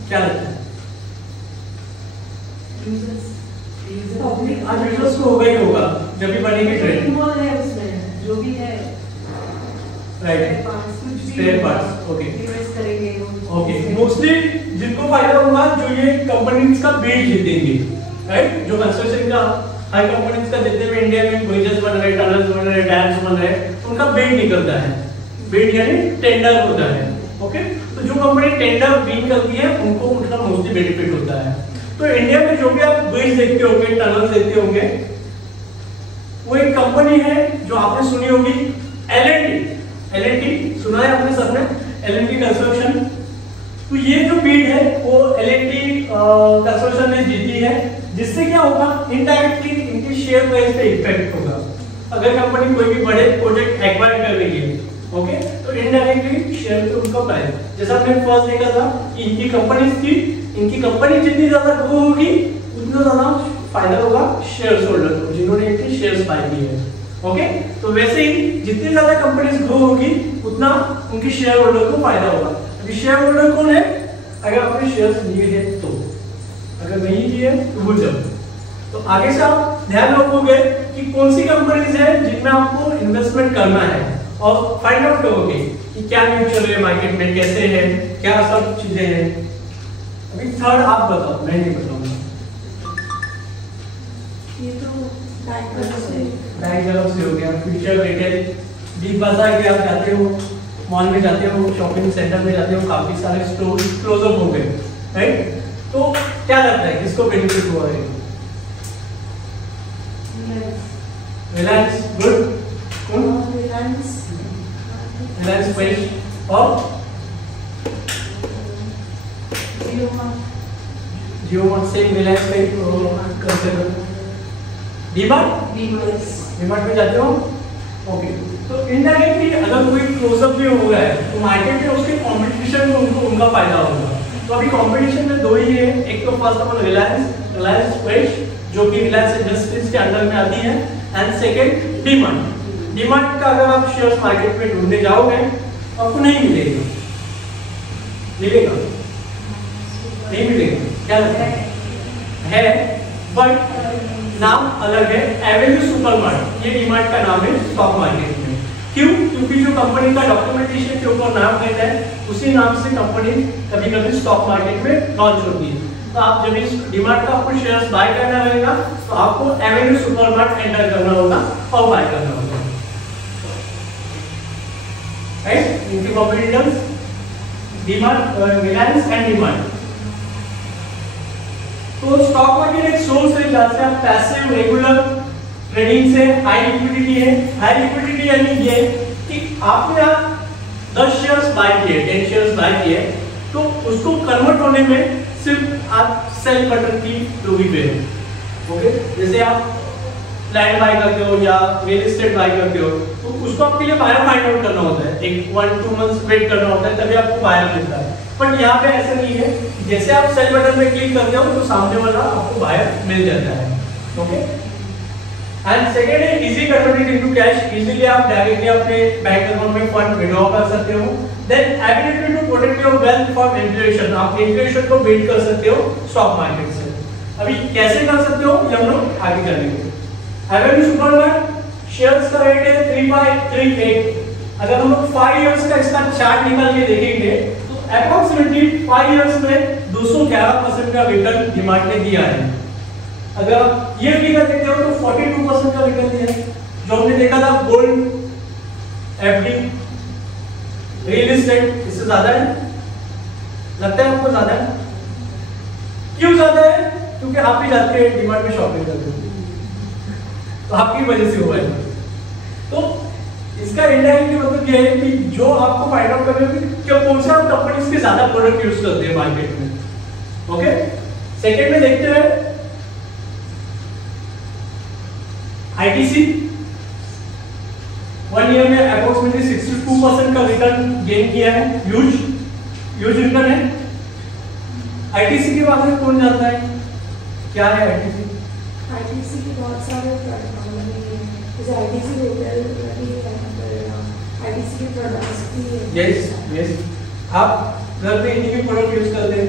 क्या लगता है? आज यूजर्स को होगा ही होगा जब भी बनेगी ट्रेन, जो भी है राइट, स्पेयर पार्ट्स, ओके करेंगे ओके। मोस्टली जिनको फायदा होगा जो ये कंपनीज का बीड जीतेंगे, राइट, जो कंस्ट्रक्शन का हाई कंपनीज का जितने भी इंडिया में ब्रिजेस बन रहे, टनल्स बन रहे, डैम्स बन रहे, उनका बीड निकलता है, बीड यानी टेंडर होता है, ओके। तो जो कंपनी टेंडर विन करती है उनको उनका मोस्टली बेनिफिट होता है। तो इंडिया में जो भी आप ब्रिज देखते होंगे, टनल्स देखते होंगे, वो एक कंपनी है जो आपने सुनी होगी, L&T सुना है आपने सबने, L&T कंस्ट्रक्शन। तो ये जो बीड है वो L&T कंस्ट्रक्शन ने जीती है, जिससे क्या होगा, इनडायरेक्टली इनके शेयर प्राइस पे इफेक्ट होगा। अगर कंपनी कोई भी बड़े प्रोजेक्ट एक्वायर कर रही है, ओके, तो इनडायरेक्टली शेयर पे उनका प्राइस, जैसा हमने फर्स्ट देखा था कि इनकी कंपनी जितनी ज्यादा ग्रो होगी उतना ज्यादा फायदा होगा शेयर होल्डर को, जिन्होंने इनके शेयर्स बाय किए हैं, ओके। तो वैसे ही जितनी ज्यादा कंपनीज ग्रो होगी उतना उनके शेयर होल्डर को फायदा होगा। अभी शेयर होल्डर कौन है? अगर आपने शेयर्स लिए हैं तो, अगर नहीं लिए तो भूल जाओ। तो आगे से आप ध्यान रखोगे कि कौन सी कंपनीज है जिनमें आपको इन्वेस्टमेंट करना है, और फाइंड आउट करोगे कि क्या न्यूज़ चल रही है मार्केट में, कैसे है, क्या सब चीजें हैं। अभी थर्ड आप बताओ, मैं नहीं बताऊंगा। ये तो बैंक से हो गया, फ्यूचर रिटेल, बिग बाजार के आप जाते हो, मॉल में जाते हो, शॉपिंग सेंटर में जाते हो, काफी सारे स्टोर क्लोजअप हो गए, राइट। तो क्या लगता है किसको बेनिफिट हुआ है? रिलायंस, गुड, कौन? रिलायंस फ्रेश और जियो मार्ट से रिलायंस पे कंसिडर। डीमार्ट में जाते हो, ओके। तो इनडायरेक्टली अगर कोई क्लोजअप भी हो रहा है तो मार्केट में उसके कंपटीशन में उनको उनका फायदा होगा। तो अभी कंपटीशन में दो ही है, एक तो first of all Reliance fresh जो कि रिलायंस इंडस्ट्रीज के अंडर में आती है, एंड सेकंड डीमार्ट का अगर आप शेयर्स मार्केट में ढूंढने जाओगे तो आपको नहीं मिलेगा, नहीं मिलेगा, क्या लगता है बट नाम अलग है, एवेन्यू सुपरमार्ट, ये डीमार्ट का नाम है स्टॉक मार्केट में। क्यों? क्योंकि जो कंपनी का डॉक्यूमेंटेशन के ऊपर नाम रहता है उसी नाम से कंपनी कभी कभी स्टॉक मार्केट में लॉन्च होती है। तो आप जब इस डीमार्ट का आपको शेयर्स बाय करना रहेगा तो आपको एवेन्यू सुपरमार्ट एंटर करना होगा और बाय करना होगा, राइट। इनके कॉम्पिटिटर्स डीमार्ट, रिलायंस एंड डीमार्ट। तो स्टॉक मार्केट एक सोर्स है जहां से आप पैसिव रेगुलर ट्रेडिंग से हाई लिक्विडिटी है, हाई लिक्विडिटी यानी ये कि आपने आप 10 शेयर्स बाय किए, 10 शेयर्स बाय किए, तो उसको कन्वर्ट होने में सिर्फ आप सेल बटन की जरूरी है, ओके। जैसे आप लैंड बाय करते हो या रियल एस्टेट बाय करते हो तो उसको आपके लिए बायर फाइंड आउट करना होता है, एक 1-2 मंथ्स वेट करना होता है, तभी आपको बायर मिलता है। बट यहाँ पे ऐसा नहीं है, जैसे आप सेल बटन पे क्लिक करते हो तो सामने वाला आपको बायर मिल जाता है, ओके। एंड सेकंड है easy convert into cash, easily आप डायरेक्टली अपने बैंक अकाउंट में फंड विड्रॉ कर सकते हो। Then ability to protect your wealth from inflation, आप इन्फ्लेशन को बीट कर सकते हो स्टॉक मार्केट से। अभी कैसे कर सकते हो ये हम लोग आगे जानेंगे। एवेन्यू सुपरमार्ट शेयर्स का रेट है 3.38। अगर हम लोग 5 इयर्स का इसका चार्ट निकाल के देखेंगे तो अप्रॉक्सीमेटली 5 इयर्स में 211% का रिटर्न डीमार्ट ने दिया है। अगर आप ये फिगर देखते हो तो 42% का रिटर्न दिया है। जो हमने देखा था गोल्ड, एफडी, रियल एस्टेट, इससे ज्यादा है, लगता है आपको ज्यादा है? क्यों ज्यादा है? क्योंकि आप भी जाते हैं डीमार्ट में शॉपिंग करते हो, तो आपकी वजह से हुआ है। तो इसका इनडायरेक्टली मतलब ये है कि जो आपको फाइंड आउट करना है कि कौन सा कंपनीज के ज्यादा प्रोडक्ट यूज करते हैं मार्केट में, ओके। सेकंड में देखते हैं आईटीसी, 1 ईयर में अप्रोक्सीमेटली 62% का रिटर्न गेन किया है, ह्यूज रिटर्न है। आईटीसी के बारे में कौन जानता है, क्या है आईटीसी? आईटीसी के बहुत सारे जैसे आईटीसी होटल भी है, आईटीसी के प्रोडक्ट्स भी है। यस आप घर पे इन्हीं के प्रोडक्ट यूज करते हैं।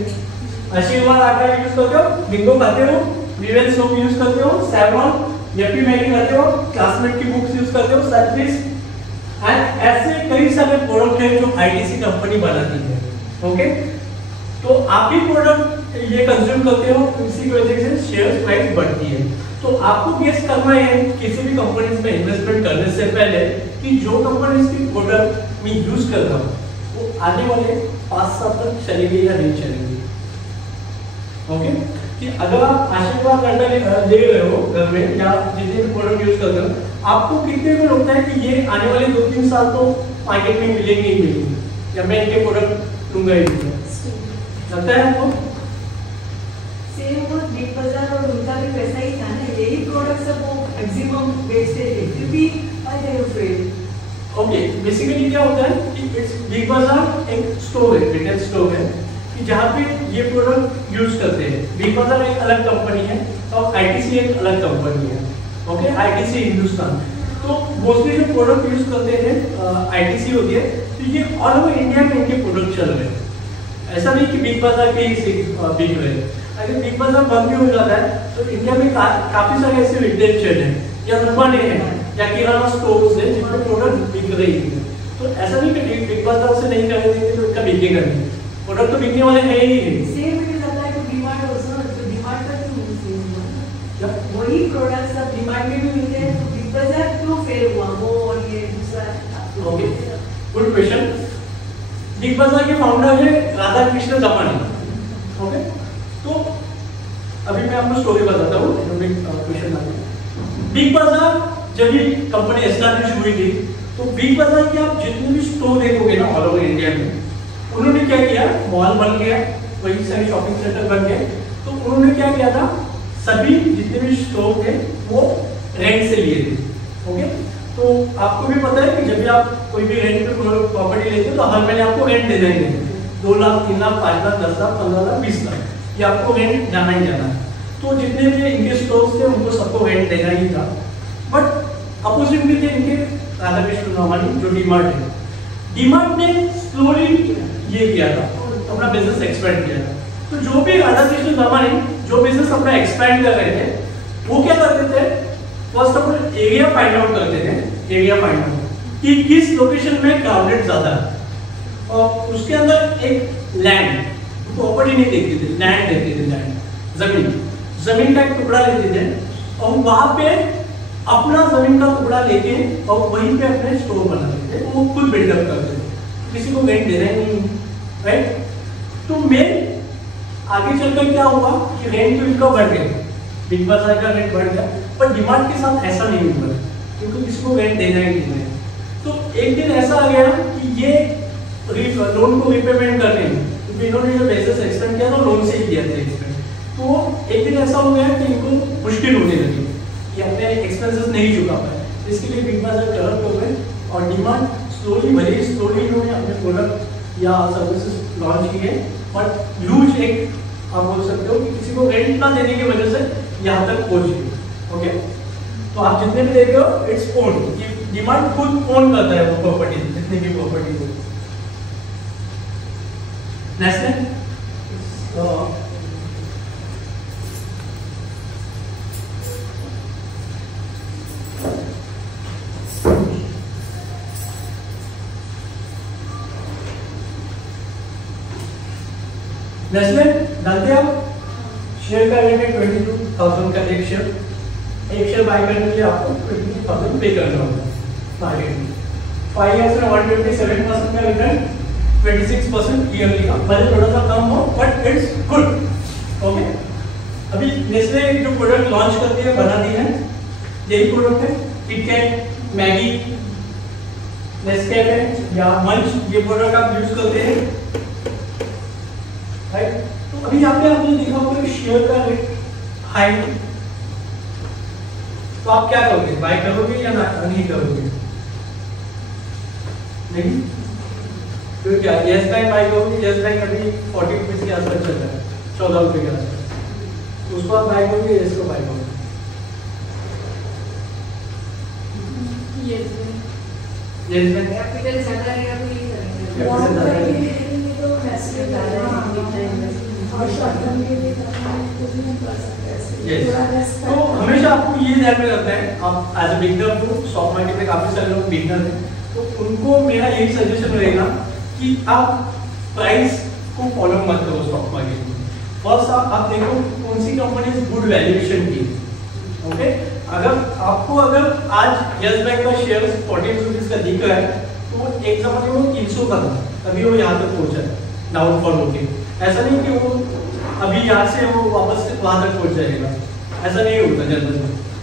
आशीर्वाद आटा यूज करते हो, बिंगो खाते हो, विवेल सोप यूज करते हो, सेवलॉन यप्पी मैगी खाते हो, क्लासमेट की बुक्स यूज करते हो, सर्विस एंड ऐसे कई सारे प्रोडक्ट हैं जो आईटीसी कंपनी बनाती है। ओके, तो आप ही प्रोडक्ट ये कंज्यूम करते हो, इसी की वजह से शेयर प्राइस बढ़ती है। तो आपको गेस करना है किसी भी कंपनी में इन्वेस्टमेंट करने से पहले कि जो कंपनी इसकी प्रोडक्ट में यूज कर रहा हूँ वो आने वाले 5 साल तक चलेगी या नहीं चलेगी। ओके, कि अगर आप आशीर्वाद आटा ले रहे हो घर में या जितने भी प्रोडक्ट यूज कर रहे हो, आपको कितने को लगता है कि ये आने वाले 2-3 साल तो मार्केट में मिलेंगे ही मिलेंगे, या मैं इनके प्रोडक्ट लूंगा ही लूंगा, लगता है आपको? सेम वो बिग बाजार और उनका भी वैसा ही था ना, यही प्रोडक्ट सब वो मैक्सिमम बेचते थे, फिर भी आई दे अफ्रेड। ओके, बेसिकली क्या होता है कि इट्स बिग बाजार एक स्टोर है, रिटेल स्टोर है कि जहाँ पे ये प्रोडक्ट यूज करते हैं। बिग बाजार एक अलग कंपनी है और आईटीसी एक अलग कंपनी है। ओके, आईटीसी हिंदुस्तान, तो मोस्टली जो प्रोडक्ट यूज करते हैं आईटीसी होती है, तो ये ऑल ओवर इंडिया में इनके प्रोडक्ट चल रहे हैं। ऐसा नहीं कि बिग बाजार के ही बिक रहे हैं। अगर बिग बाजार बंद भी हो जाता है तो इंडिया में काफी सारे ऐसे रिटेल चेन है या दुकानें हैं या किराना स्टोर्स है जिनमें प्रोडक्ट बिक रही है। तो ऐसा नहीं कि बिग बाजार से नहीं करेंगे तो इनका बिकेगा नहीं, प्रोडक्ट तो बिकने वाले है ही नहीं। Same it is apply to DMart also, तो डीमार्ट का क्यों नहीं सेम हुआ? क्या वही प्रोडक्ट्स अब डीमार्ट में भी मिलते हैं, तो बिग बाजार क्यों फेल हुआ वो और ये दूसरा? Okay, good question. बिग बाजार के फाउंडर है राधा कृष्ण दमानी। ओके, तो अभी मैं आपको स्टोरी बताता हूँ, क्वेश्चन आ गया। बिग बाजार जब ये कंपनी एस्टैब्लिश हुई थी तो बिग बाजार के आप जितने भी स्टोर देखोगे ना ऑल ओवर इंडिया में, उन्होंने क्या किया, मॉल बन गया, वही सारे शॉपिंग सेंटर बन गए, तो उन्होंने क्या किया था, सभी जितने भी स्टोर थे वो रेंट से लिए थे। ओके, तो आपको भी पता है कि जब भी आप कोई भी रेंट पे प्रॉपर्टी लेते हो तो हर महीने आपको रेंट दे देंगे, 2 लाख 3 लाख 5 लाख 10 लाख 15 लाख 20 लाख, ये आपको रेंट जाना ही जाना है। तो जितने भी इनके स्टोर्स थे उनको सबको रेंट देना ही था। बट अपोजिट में थे इनके राधा कृष्ण दमानी जो डीमार्ट है। डीमार्ट ने स्लोली ये किया था, अपना बिजनेस एक्सपेंड किया था। तो जो भी राधा कृष्ण दमानी जो बिजनेस अपना एक्सपेंड कर रहे थे वो क्या करते थे, first of all area find out करते थे, एरिया फाइंड आउट कि किस लोकेशन में क्राउडेड ज्यादा है, और उसके अंदर एक लैंड, प्रॉपर्टी नहीं देखते थे, लैंड देखते थे, लैंड जमीन का एक टुकड़ा लेते थे और वहां पे अपना जमीन का टुकड़ा लेके और वहीं पे अपने स्टोर बनाते थे, वो खुद बिल्डअप करते थे, किसी को रेंट देना ही नहीं, राइट। तो मैं आगे चलकर क्या हुआ कि रेंट तो इनका बढ़ गया, बिग बाजार का रेंट बढ़ गया, पर डिमांड के साथ ऐसा नहीं हुआ क्योंकि किसी को रेंट देना ही नहीं है। तो एक दिन ऐसा आ गया कि ये लोन को रिपेमेंट करने में, क्योंकि इन्होंने जो बिजनेस एक्सपेंड किया तो लोन से ही किया था एक्सपेंड, तो एक दिन ऐसा हो गया कि इनको मुश्किल होने लगी कि अपने एक्सपेंसेस नहीं चुका पाए, इसके लिए बिग बाजार करप्ट हो गए और डिमांड स्लोली भले स्लोली इन्होंने अपने प्रोडक्ट या सर्विसेज लॉन्च किए, बट ह्यूज एक आप बोल सकते हो कि किसी को रेंट ना देने की वजह से यहाँ तक पहुंच गई। ओके, तो आप जितने भी देख रहे हो इट्स ओन, डिमांड खुद ओन करता है वो प्रॉपर्टी, जितनी भी प्रॉपर्टी हो। नेक्स्ट नेस्ले जानते हैं आप, शेयर का रेट है 22,000 का एक शेयर बाय करने के लिए आपको 22,000 पे करना होगा मार्केट में। 5 इयर्स में 127% का रिटर्न, 26% ईयरली का, भले थोड़ा सा कम हो बट इट्स गुड। ओके, अभी नेस्ले जो प्रोडक्ट लॉन्च करती है बनाती है यही प्रोडक्ट है, किटकैट, मैगी, नेस्कैफे या मंच, ये प्रोडक्ट आप यूज करते हैं, राइट। तो अभी यहाँ पे आपने देखा होगा कि शेयर का रेट हाई, तो आप क्या करोगे, बाय करोगे या नहीं करोगे? नहीं, तो क्या यस बैंक बाय करोगे? यस बैंक अभी 40 रुपीज के आसपास चल रहा है, 14 रुपए के आसपास। उसको आप बाय करोगे, इसको बाय करोगे। ये इसमें कैपिटल ज्यादा रहेगा तो ये करेंगे। लॉन्ग टर्म के लिए तो वैसे और शॉर्ट टर्म के लिए तो भी हम कर सकते हैं ऐसे। Yes. थोड़ा रेस्ट तो हमेशा आपको ये ध्यान में रखना है, आप एज अ बिगनर को स्टॉक मार्केट में काफी सारे लोग बिगनर हैं, तो उनको मेरा यही सजेशन रहेगा कि आप प्राइस को फॉलो मत करो स्टॉक मार्केट में। फर्स्ट आप देखो कौन सी कंपनी गुड वैल्यूएशन की, ओके। अगर आज यस बैंक का शेयर 14 रुपीज का दिख रहा है, तो एक समय वो 300 का था, तभी वो यहाँ तक पहुंचा है डाउनफॉल होके। ऐसा नहीं कि वो अभी यहाँ से वो वापस वहां तक पहुंच जाएगा, ऐसा नहीं होता जनरली।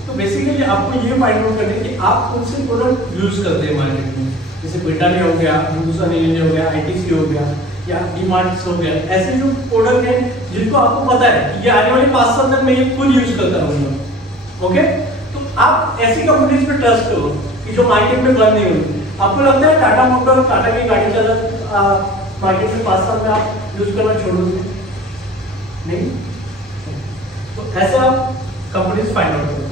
तो बेसिकली आपको ये फाइंड आउट करना है कि आप कौन से प्रोडक्ट यूज करते हैं मार्केट में, जैसे ब्रिटानिया हो गया, हिंदुस्तान यूनिलीवर हो गया, आईटीसी हो गया या डीमार्ट हो गया। ऐसे जो प्रोडक्ट है जिनको आपको पता है कि ये आने वाले 5 साल तक मैं ये खुद यूज करता रहूंगा, ओके। तो आप ऐसी कंपनीज पे ट्रस्ट करो कि जो मार्केट में बंद नहीं होगी। आपको लगता है टाटा मोटर, टाटा की गाड़ी चला मार्केट में 5 साल में आप यूज करना छोड़ोगे? नहीं। तो ऐसे आप कंपनीज फाइंड आउट करो।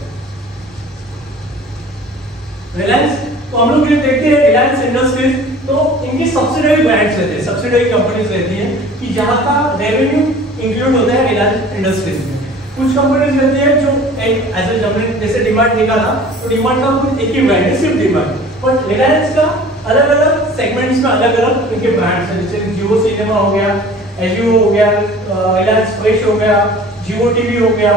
रिलायंस, तो हम लोग ये देखते हैं रिलायंस इंडस्ट्रीज, तो इनकी सब्सिडरी ब्रांड्स रहते हैं, सब्सिडरी कंपनीज रहती हैं कि जहां का रेवेन्यू इंक्लूड होता है रिलायंस इंडस्ट्रीज में। कुछ कंपनीज रहती है जो एक ऐसे जैसे डीमार्ट देखा था, तो डीमार्ट का कुछ एक ही ब्रांड है, सिर्फ डीमार्ट। बट रिलायंस का अलग अलग सेगमेंट्स में अलग अलग इनके ब्रांड्स हैं, जैसे जियो सिनेमा हो गया, एजियो हो गया, रिलायंस फ्रेश हो गया, जियो टीवी हो गया,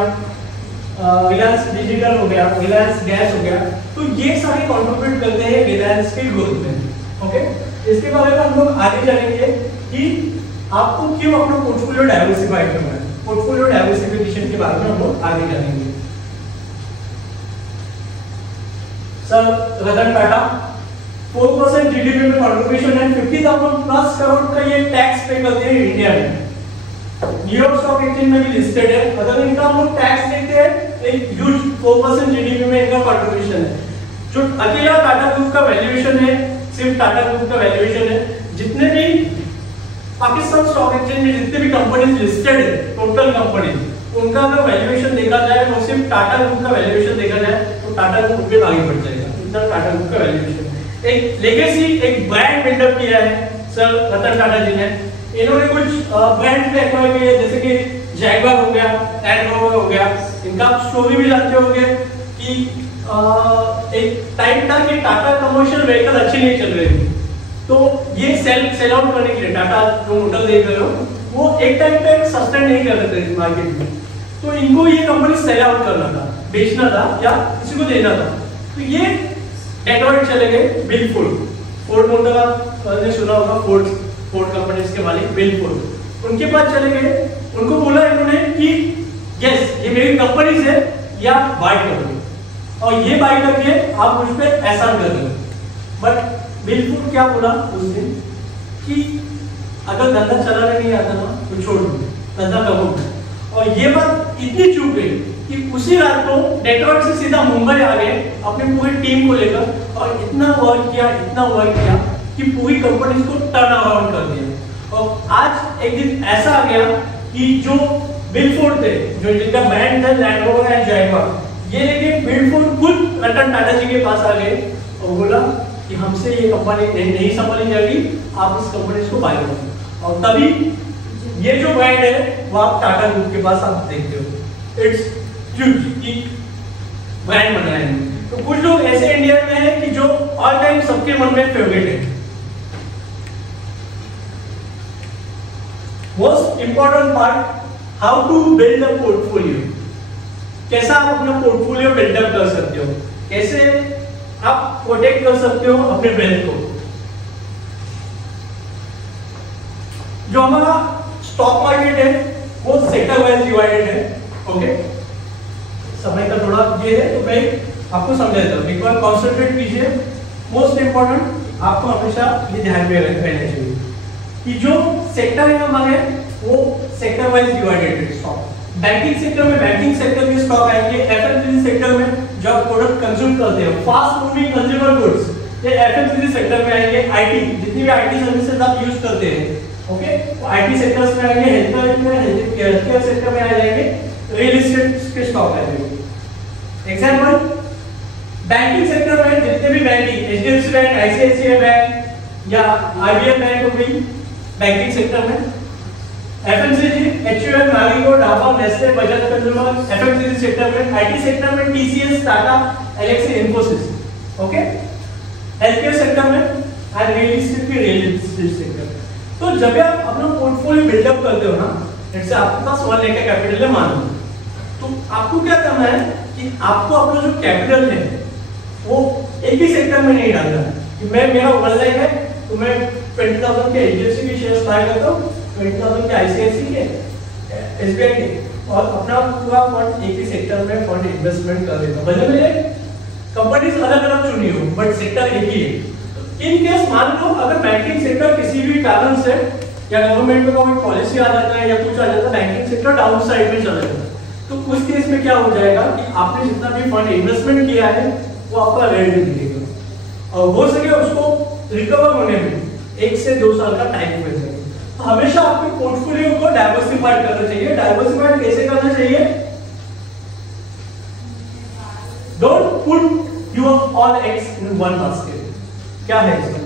रिलायंस डिजिटल हो गया, रिलायंस गैस हो गया। तो ये सारे कंट्रीब्यूट करते हैं रिलायंस के ग्रोथ में, ओके। इसके बारे में हम लोग आगे जानेंगे कि आपको क्यों अपना पोर्टफोलियो डाइवर्सिफाई करना है। पोर्टफोलियो डाइवर्सिफिकेशन के बारे में हम लोग आगे जानेंगे। सर रतन टाटा 4% जीडीपी में कंट्रीब्यूशन है, 50,000 प्लस करोड़ का ये टैक्स पे करते हैं इंडिया में, न्यूयॉर्क स्टॉक एक्सचेंज में भी लिस्टेड है। अगर इनका हम लोग टैक्स देखते हैं, एक ह्यूज 4% जीडीपी में इनका कंट्रीब्यूशन है। जो अकेला टाटा ग्रुप का वैल्यूएशन है, सिर्फ टाटा ग्रुप का वैल्यूएशन है, जितने भी पाकिस्तान स्टॉक एक्सचेंज में जितने भी कंपनीज लिस्टेड है, टोटल कंपनीज, उनका अगर वैल्यूएशन देखा जाए और सिर्फ टाटा ग्रुप का वैल्यूएशन देखा जाए, तो टाटा ग्रुप के आगे बढ़ जाएगा, इतना टाटा ग्रुप का वैल्यूएशन। एक लेगेसी, एक ब्रांड बिल्डअप किया है सर रतन टाटा जी ने। इन्होंने कुछ ब्रांड्स एक्वायर किए, जैसे कि जैगवार हो गया, लैंड रोवर हो गया। इनका आप स्टोरी भी जानते होंगे कि एक टाइम था कि टाटा कमर्शियल व्हीकल अच्छी नहीं चल रही थी, तो ये सेल आउट करने के लिए टाटा जो मोटर देख रहे हो, वो एक टाइम पे सस्टेन नहीं कर रहे थे मार्केट में, तो इनको ये कंपनी सेल आउट करना था, बेचना था या किसी को देना था। तो ये डेट्रॉइट चले गए बिल फोर्ड मोटर आपने सुना होगा, फोर्ड कंपनी के मालिक बिल फोर्ड, उनके पास चले गए। उनको बोला इन्होंने कि यस ये मेरी कंपनी है, या बाय कर लो और ये बाय करके आप मुझ पे एहसान कर दो। बट बिल फोर्ड क्या बोला उस दिन कि अगर धंधा चलाने नहीं आता ना तो छोड़ दो, धंधा करो। और ये बात इतनी चुप गई कि उसी रात को डेट्रॉइट से सीधा मुंबई आ गए अपनी पूरी टीम को लेकर, और इतना वर्क किया कि पूरी कंपनी को टर्न अराउंड कर दिया। और आज एक दिन ऐसा आ गया कि जो बिल फोर्ड थे, जो जिनका ब्रांड था लैंड रोवर एंड जैगवार, ये लेके बिल फोर्ड खुद रतन टाटा जी के पास आ गए और बोला कि हमसे ये कंपनी नहीं संभाली जाएगी, आप इस कंपनी को बाय करो। और तभी ये जो ब्रांड है वो आप टाटा ग्रुप के पास आप देखते हो, इट्स ह्यूज की ब्रांड बना है। तो कुछ लोग ऐसे इंडिया में हैं कि जो ऑल टाइम सबके मन में फेवरेट है। Most important part, how to build a portfolio. कैसा आप अपना पोर्टफोलियो बिल्डअप कर सकते हो, कैसे आप प्रोटेक्ट कर सकते हो अपने वेल्थ को। जो हमारा स्टॉक मार्केट है वो सेक्टर वाइज डिवाइडेड है, ओके। समय का थोड़ा ये है तो मैं आपको समझा देता हूँ, एक बार कॉन्सेंट्रेट कीजिए। मोस्ट इंपॉर्टेंट आपको हमेशा ये ध्यान में रहना चाहिए कि जो सेक्टर है हमारे वो सेक्टर वाइज डिवाइडेड है स्टॉक। बैंकिंग सेक्टर में बैंकिंग सेक्टर के स्टॉक आएंगे, एफएमसीजी सेक्टर में जो आप प्रोडक्ट कंज्यूम करते हो, फास्ट मूविंग कंज्यूमर गुड्स, ये एफएमसीजी सेक्टर में आएंगे। आईटी, जितनी भी आईटी सर्विसेज आप यूज करते हैं ओके, आईटी सेक्टर्स में आएंगे, हेल्थ केयर सेक्टर में आ जाएंगे, रियल एस्टेट के स्टॉक आ जाएंगे। एग्जांपल, बैंकिंग सेक्टर में जितने भी banking, HDFC bank, ICICI bank या आरबीएल बैंक हो गई बैंकिंग सेक्टर में, FMCG, HUL, Marico, Dabur, Nestle, Bajaj consumer, FMCG sector में, आईटी सेक्टर में TCS, Tata, Elxsi, Infosys. Okay, health care sector में एंड रियल एस्टेट सेक्टर। तो जब आप अपना पोर्टफोलियो बिल्डअप करते हो ना, जैसे आपके पास 1 लाख का कैपिटल है मान लो, तो आपको क्या करना है कि आपको अपना जो कैपिटल है वो एक ही सेक्टर में नहीं डालना है कि मेरा 1 लाख है तो मैं 20,000 के एचडीएफसी के शेयर्स बाय करता हूँ, 20,000 के आईसीआईसी के, एसबीआई के, और अपना पूरा फंड एक ही सेक्टर में फंड इन्वेस्टमेंट कर देता हूँ। भले मेरे कंपनीज अलग अलग चुनी हो बट सेक्टर एक ही है। इन केस मान लो अगर बैंकिंग सेक्टर किसी भी कारण से या गवर्नमेंट में कोई पॉलिसी आ जाता है या कुछ आ जाता है, बैंकिंग सेक्टर डाउन साइड में चला जाता है, तो उस केस में क्या हो जाएगा कि आपने जितना भी फंड इन्वेस्टमेंट किया है वो आपका रेट दिखेगा और हो सके उसको रिकवर होने में 1 से 2 साल का टाइम मिल जाएगा। तो हमेशा आपके पोर्टफोलियो को डाइवर्सिफाइड करना चाहिए। डाइवर्सिफाइड कैसे करना चाहिए? Don't put your all eggs in one basket. क्या है इसका?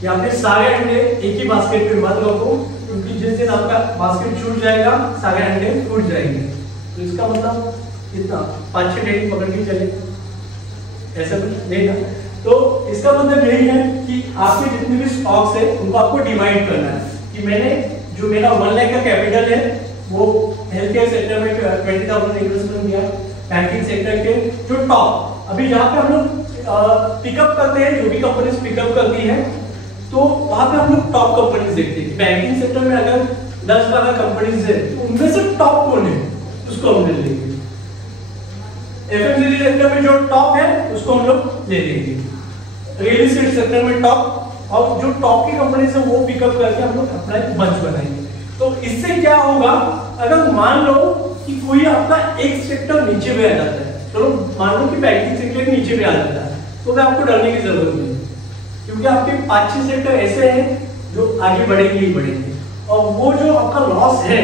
कि आपने सारे अंडे एक ही बास्केट में मत रखो, क्योंकि जिस दिन आपका बास्केट छूट जाएगा सारे अंडे टूट जाएंगे। तो इसका मतलब कितना 5-6 डेली पकड़ के चले, ऐसा कुछ नहीं ना। तो इसका मतलब यही है कि आपके जितने भी स्टॉक्स है उनको आपको डिवाइड करना है कि मैंने जो मेरा 1 लाख का कैपिटल है वो हेल्थ केयर सेक्टर में 20,000 इन्वेस्टमेंट किया, बैंकिंग सेक्टर के जो टॉप, अभी जहाँ पे हम लोग पिकअप करते हैं, जो भी कंपनीज पिकअप करती हैं, तो वहां पे हम लोग टॉप कंपनीज देखते हैं। बैंकिंग सेक्टर में अगर 10-12 कंपनीज है तो उनमें से टॉप कौन है उसको हम ले लेंगे। एफएमसीजी सेक्टर में जो टॉप है उसको हम लोग ले लेंगे। रियल एस्टेट सेक्टर में टॉप, और जो टॉप की कंपनीज है वो पिकअप करके हम लोग अपना बंच बनाएंगे। तो इससे क्या होगा, अगर मान लो कि कोई आपका एक सेक्टर नीचे में आ जाता है, चलो मान लो कि बैंकिंग सेक्टर नीचे में आ जाता है, तो आपको डरने की जरूरत नहीं, क्योंकि आपके 5-6 सेक्टर ऐसे हैं जो आगे बढ़ेंगे ही बढ़ेंगे, और वो जो आपका लॉस है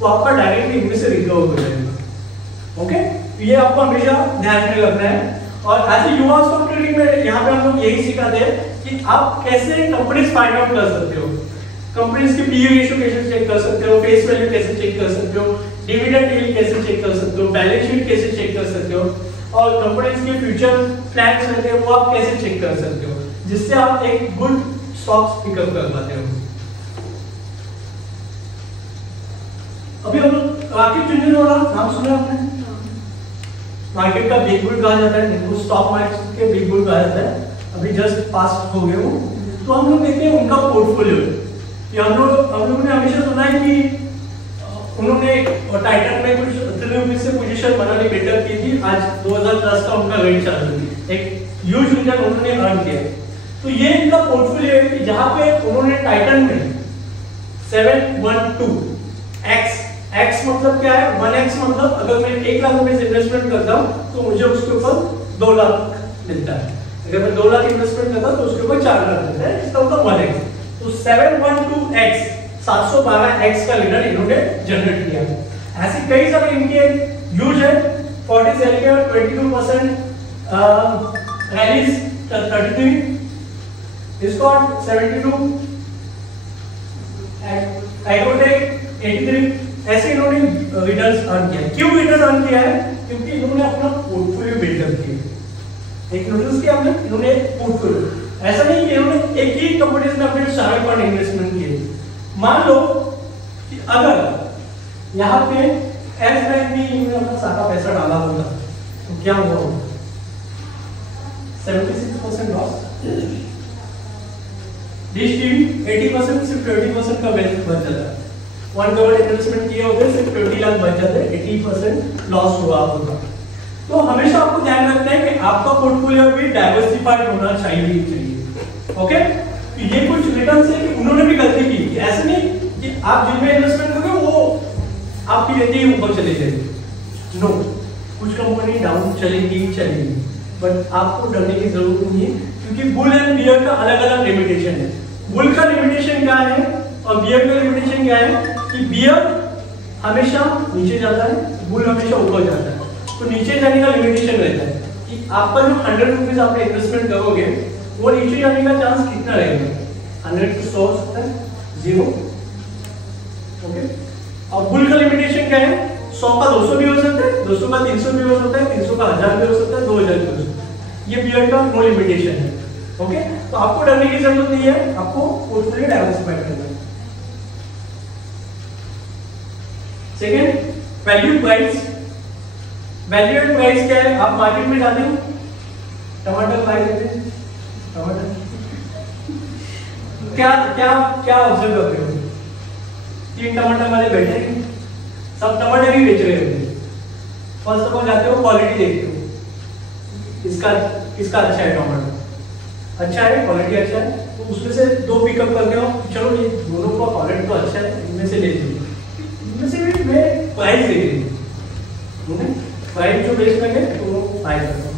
वो आपका डायरेक्टली इनमें से रिकवर हो जाएगा। ओके, तो ये आपको हमेशा ध्यान में रखना है। और एज ए युवा स्टॉक ट्रेडिंग में यहाँ पे हम लोग यही सिखाते हैं कि आप कैसे कंपनीज फाइंड आउट कर सकते हो, कंपनीज की पीई रेशियो कैसे चेक कर सकते हो, फेस वैल्यू कैसे चेक कर सकते हो, डिविडेंड यील्ड कैसे चेक कर सकते हो, बैलेंस शीट कैसे चेक कर सकते हो, और कंपनीज के फ्यूचर प्लान्स रहते हैं वो आप कैसे चेक कर सकते हो, जिससे आप एक गुड स्टॉक्स पिकअप कर पाते हो। अभी हम लोग राकेश झुंझुनू वाला नाम सुना आपने? मार्केट का बिग बुल कहा जाता है, वो स्टॉक मार्केट के बिग बुल कहा जाता है, अभी जस्ट पास हो गए वो। तो हम लोग देखते हैं उनका पोर्टफोलियो कि हम लोग ने हमेशा सुना है कि उन्होंने टाइटन में कुछ 3 रुपीज से पोजीशन बनाने बेटर की थी, आज 2010 का उनका रेट चल रही है, एक ह्यूज रिटर्न उन्होंने अर्न किया। तो ये इनका पोर्टफोलियो है कि जहां पे उन्होंने टाइटन में 712x, x मतलब क्या है, 1x मतलब अगर मैं 1 लाख रुपए इन्वेस्टमेंट करता हूं तो मुझे उसके ऊपर 2 लाख मिलता है, अगर मैं 2 लाख इन्वेस्टमेंट करता हूं तो उसके ऊपर 4 लाख मिलता है, इसका मतलब 1x। तो 712x 712x का रिटर्न इन्होंने जनरेट किया। ऐसे कई सारे इनके यूज है, Fortis healthcare 22%, rallies 33, Discord 72, agrotech 83, ऐसे इन्होंने रिटर्न्स अर्न किया। क्यों रिटर्न अर्न किया है? क्योंकि इन्होंने अपना पोर्टफोलियो बिल्डअप किया। एक नोटिस किया हमने, इन्होंने पोर्टफोलियो, ऐसा नहीं कि इन्होंने एक ही कंपनीज में अपने सारे फंड इन्वेस्टमेंट किए। मान लो कि अगर यहाँ पे एस बैंक में इन्होंने अपना सारा पैसा डाला होगा तो क्या हुआ होगा? 76% लॉस। डिश टीवी 80%, सिर्फ 20% का बेनिफिट बच जाता है। 1 करोड़ इन्वेस्टमेंट किए होते सिर्फ 20 लाख बच जाते, 80% लॉस हुआ होगा। तो हमेशा आपको ध्यान रखना है कि आपका पोर्टफोलियो भी डाइवर्सिफाइड होना चाहिए। ओके, तो ये कुछ रिटर्न्स है कि उन्होंने भी गलती की, ऐसे नहीं कि आप जिनमें इन्वेस्टमेंट करोगे वो आपकी रहती ही ऊपर चले जाएगी। नो, कुछ कंपनी डाउन चलेगी, बट आपको डरने की जरूरत नहीं है, क्योंकि बुल एंड बियर का अलग अलग लिमिटेशन है। बुल का लिमिटेशन क्या है और बियर का लिमिटेशन क्या है कि बियर हमेशा नीचे जाता है, बुल हमेशा ऊपर जाता है। तो नीचे जाने का लिमिटेशन रहता है कि आपका जो 100 रुपीज आप इन्वेस्टमेंट करोगे वो नीचे जाने का चांस कितना रहेगा, 100 to 100 हो सकता है, 0। ओके, और बुल का लिमिटेशन क्या है, 100 का 200 भी हो सकता है, 200 का 300 भी हो सकता है, 300 का 1000 भी हो सकता है, 2000 भी हो सकता है। ये बियर का नो लिमिटेशन है। ओके, तो आपको डरने की जरूरत नहीं है, आपको पोर्टफोलियो डाइवर्सिफाई करना है। Second, value price. Value and price क्या है, आप मार्केट में जाते हो, टमाटर बाय करते हैं, टमाटर क्या क्या क्या ऑब्जर्व करते हो, 3 टमाटर वाले बैठे हैं, सब टमाटर ही बेच रहे होंगे। फर्स्ट ऑफ ऑल जाते हो, क्वालिटी देखते हो, इसका अच्छा है, टमाटर अच्छा है, क्वालिटी अच्छा है, तो उसमें से 2 पिकअप करते हो, चलो ये दोनों का क्वालिटी तो अच्छा है, इनमें से ले लो। इनमें से भी मैं प्राइस देख रही हूँ, प्राइस जो बेस में है तो वो प्राइस करता हूँ।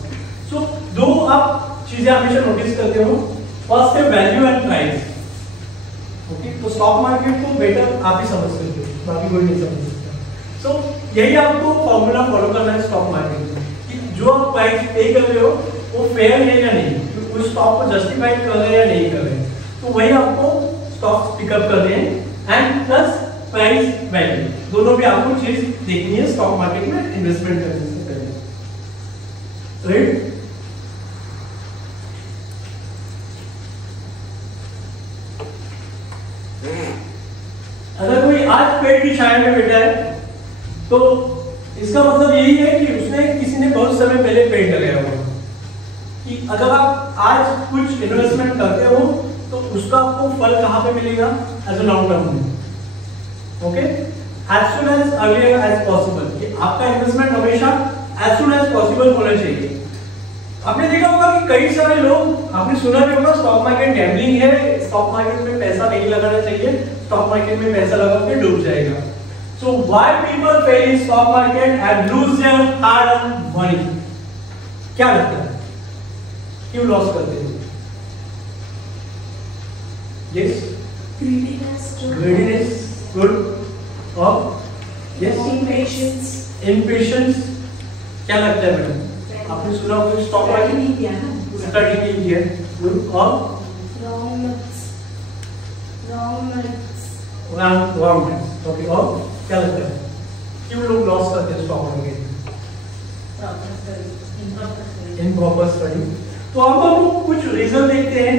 सो 2 आप चीजें हमेशा नोटिस करते हो, फर्स्ट है वैल्यू एंड प्राइस। ओके, तो स्टॉक मार्केट को बेटर आप ही समझ सकते हो, बाकी कोई नहीं समझ सकता। सो यही आपको फॉर्मूला फॉलो करना है स्टॉक मार्केट में कि जो आप प्राइस पे कर रहे हो वो फेयर है या नहीं, उस स्टॉक को जस्टिफाई कर रहे हैं या नहीं कर रहे हैं, तो वही आपको स्टॉक्स पिकअप करने हैं। एंड प्लस प्राइस वैल्यू, दोनों भी आपको चीज देखनी है स्टॉक मार्केट में इन्वेस्टमेंट करने से पहले। राइट, अगर कोई आज पेड़ की छाया में बैठा है तो इसका मतलब यही है कि उसने किसी ने बहुत समय पहले पेड़ लगाया होगा। कि अगर आप आज कुछ इन्वेस्टमेंट करते हो तो उसका आपको फल कहां पे मिलेगा, एज अ लॉन्ग टर्म में। Okay, as soon as earlier as possible, कि आपका इन्वेस्टमेंट हमेशा एज सुन एज पॉसिबल होना चाहिए। आपने देखा होगा कि कई सारे लोग, आपने सुना भी होगा स्टॉक मार्केट गैम्बलिंग है, स्टॉक मार्केट में पैसा नहीं लगाना चाहिए, स्टॉक मार्केट में पैसा लगा के डूब जाएगा। So why people fail in stock market and lose their hard earn money? क्या लगता है क्यों लॉस करते हैं? यस, ग्रीडीनेस, गुड, और यस, इम्पेशंस। क्या लगता है मैडम? आपने सुना होगा स्टॉक मार्केट नहीं किया ना, स्टडी नहीं किया, गुड, और रॉन्ग मैथ्स। ओके, और क्या लगता है क्यों लोग लॉस करते हैं स्टॉक मार्केट? Improper study. तो अब हम कुछ रीजन देखते हैं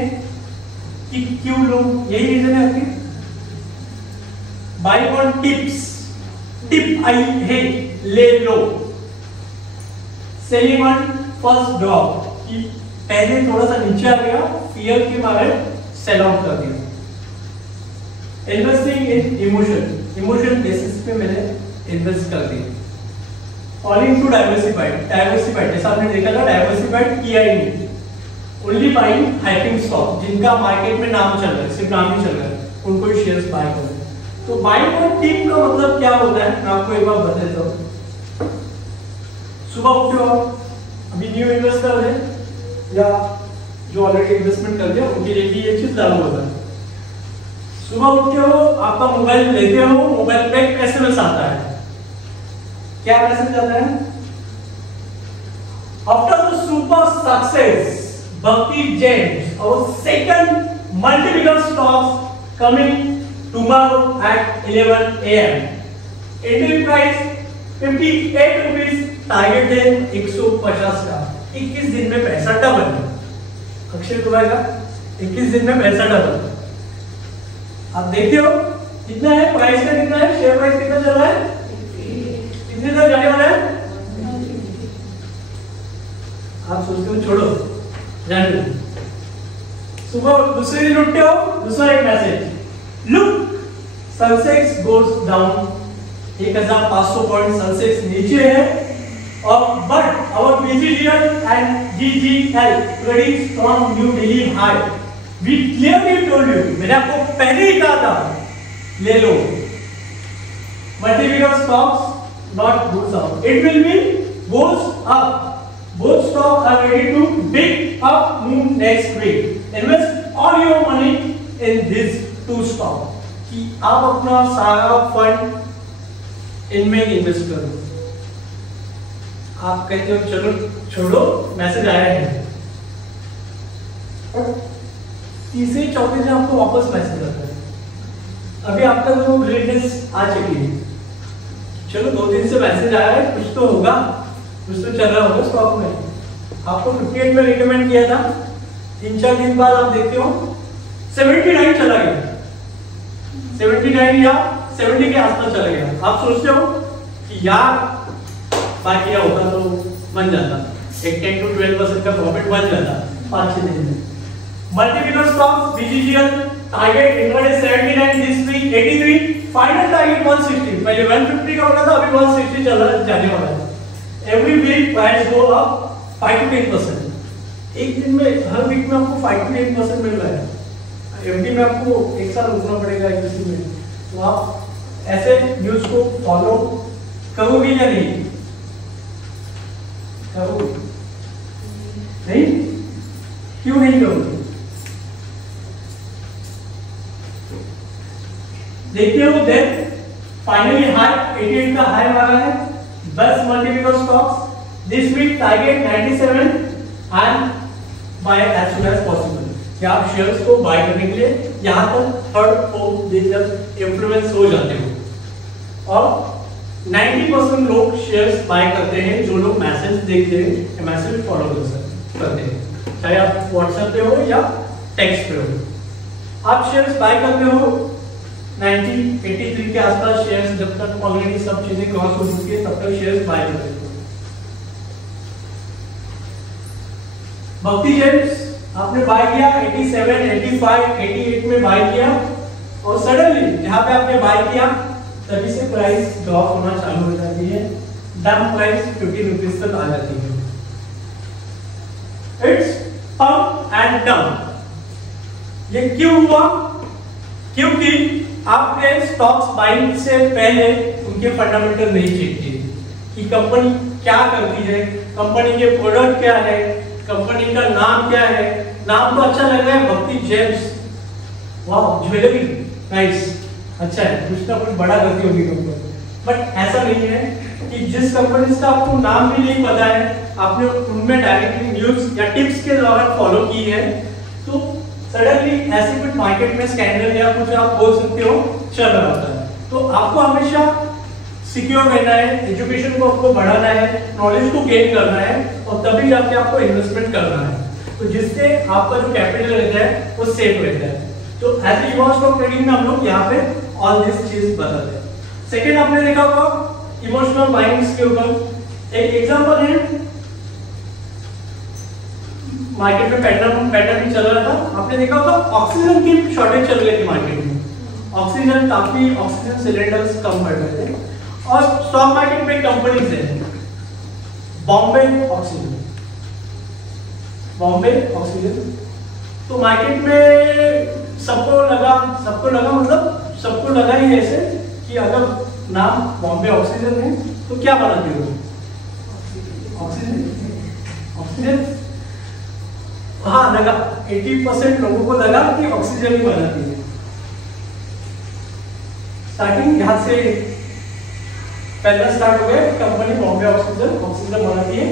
कि क्यों लोग, यही रीजन है आपके। बाय ऑन टिप्स, टिप आई है, ले लो। सेलिंग ऑन फर्स्ट ड्रॉप, कि पहले थोड़ा सा नीचे आ गया, फियर के मारे सेल आउट कर दिया। इन्वेस्टिंग इन इमोशन बेसिस पे मैंने इन्वेस्ट कर दिया। फॉलिंग टू डाइवर्सिफाइड, जैसा आपने देखा था, डाइवर्सिफाइड किया ही नहीं, ओनली बाइंग हाइपिंग स्टॉक, जिनका मार्केट में नाम चल रहा है, सिर्फ नाम ही चल रहा है, उनको ही शेयर्स बाय करो। तो बाइंग ऑन टिप का मतलब क्या होता है, मैं आपको एक बार बता देता हूं। सुबह उठो, अभी न्यू इन्वेस्टर है या जो ऑलरेडी इन्वेस्टमेंट कर दिया, उनके लिए भी ये चीज लागू होता है। सुबह उठते हो, आपका मोबाइल लेते हो, मोबाइल पे एक एसएमएस आता है। क्या मैसेज आता है? After the super success Bhakti James, our second multi-billion stocks coming tomorrow at 11 AM. Entry price 58 rupees, target है 150 का। 21 दिन में पैसा डबल। अक्षय कुमार का 21 दिन में पैसा डबल। आप देखते हो कितना है, प्राइस का कितना है, शेयर प्राइस कितना चल रहा है, कितने तक जाने वाला है? आप सोचते हो छोड़ो, जाने। सुबह दूसरे दिन उठते हो, दूसरा एक message, look Sensex goes down, 1500 point Sensex नीचे है, और but our PGDL and GGL trading strong new daily high. We clearly told you, मैंने आपको पहले ही कहा था ले लो। Multi billion stocks not goes up, it will be goes up. Both stocks are ready to big up move next week. Invest all your money in this two stock, कि आप अपना सारा फंड इनमें इन्वेस्ट करो। आप कहते हो चलो छोड़ो, मैसेज आया है, और तीसरे चौथे दिन आपको वापस मैसेज आता है। अभी आपका जो रेटनेस आ चुकी है, चलो 2 दिन से मैसेज आया है, कुछ तो होगा, कुछ तो चल रहा होगा स्टॉक में। आपको 58 में रिकमेंड किया था, 3-4 दिन बाद आप देखते हो 79 चला गया, 79 या 70 के आसपास चला गया। आप सोचते हो कि यार बाय किया होता तो बन जाता, एक 10 to 12% का प्रॉफिट बन जाता 5-6 दिन में। Multiple stocks, BGGL target intraday 79, this week 83, final target 160। पहले 150 का होना था, अभी 160 चल रहा जाने वाला है। Every week price go up 5 to 10%। एक दिन में, हर वीक में आपको 5 to 10% मिल रहा है। एफडी में आपको एक साल रुकना पड़ेगा किसी में, तो आप ऐसे न्यूज को फॉलो करोगे या नहीं करोगे? नहीं, क्यों नहीं करोगे? देखते हो देन फाइनली हाई 88 का हाई मारा है। 10 multiple stocks, this week target 97 and buy as soon as possible. कि आप शेयर्स को बाय करने के लिए यहां तक 3rd 4th दिन तक इन्फ्लुएंस हो जाते हो। और 90% लोग शेयर्स बाय करते हैं जो लोग मैसेज देखते हैं, मैसेज फॉलो करते हैं, चाहे आप व्हाट्सएप पे हो या टेक्स्ट पे हो। आप शेयर्स बाय करते हो 83 के आसपास शेयर्स, जब तक ऑलरेडी सब चीजें क्रॉस हो चुकी है तब तक शेयर्स बाय करते हो। भक्ति जेम्स आपने बाय किया 87, 85, 88 में बाय किया, और सडनली जहां पे आपने बाय किया तभी से प्राइस ड्रॉप होना चालू हो जाती है, डंप प्राइस 50 रुपीज तक आ जाती है। It's pump and dump. ये क्यों हुआ? क्योंकि आपने स्टॉक्स बाइंग से पहले उनके फंडामेंटल नहीं चेक किए कि कंपनी क्या करती है, कंपनी के प्रोडक्ट क्या है, कंपनी का नाम क्या है। नाम तो अच्छा लग रहा है, भक्ति जेम्स, वाह ज्वेलरी नाइस, अच्छा है, कुछ ना कुछ बड़ा करती होगी कंपनी। बट ऐसा नहीं है कि जिस कंपनी का आपको नाम भी नहीं पता है, आपने उनमें डायरेक्टली न्यूज या टिप्स के द्वारा फॉलो की है, तो सडनली ऐसे कुछ मार्केट में स्कैंडल या कुछ आप बोल सकते हो चल रहा होता है। तो आपको हमेशा सिक्योर रहना है, एजुकेशन को आपको बढ़ाना है, नॉलेज को गेन करना है, और तभी जाके आपको इन्वेस्टमेंट करना है, तो जिससे आपका जो कैपिटल रहता है वो सेफ रहता है। तो एज ए स्टॉक ट्रेडिंग में हम लोग यहाँ पे ऑल दिस चीज बताते हैं। सेकेंड आपने देखा होगा इमोशनल बाइंग्स के ऊपर एक एग्जांपल है, मार्केट में पैटर्न चल रहा था, आपने देखा होगा ऑक्सीजन की शॉर्टेज चल रही थी मार्केट में, ऑक्सीजन ऑक्सीजन सिलेंडर्स कम पड़ रहे थे, और स्टॉक मार्केट में कंपनीज है बॉम्बे ऑक्सीजन, तो मार्केट में सबको लगा ही ऐसे कि अगर नाम बॉम्बे ऑक्सीजन है तो क्या बनाती हो? ऑक्सीजन हाँ लगा, 80% लोगों को लगा कि ऑक्सीजन ही बनाती है। स्टार्टिंग यहाँ से पहला स्टार्ट हो गया, कंपनी बॉम्बे ऑक्सीजन बनाती है।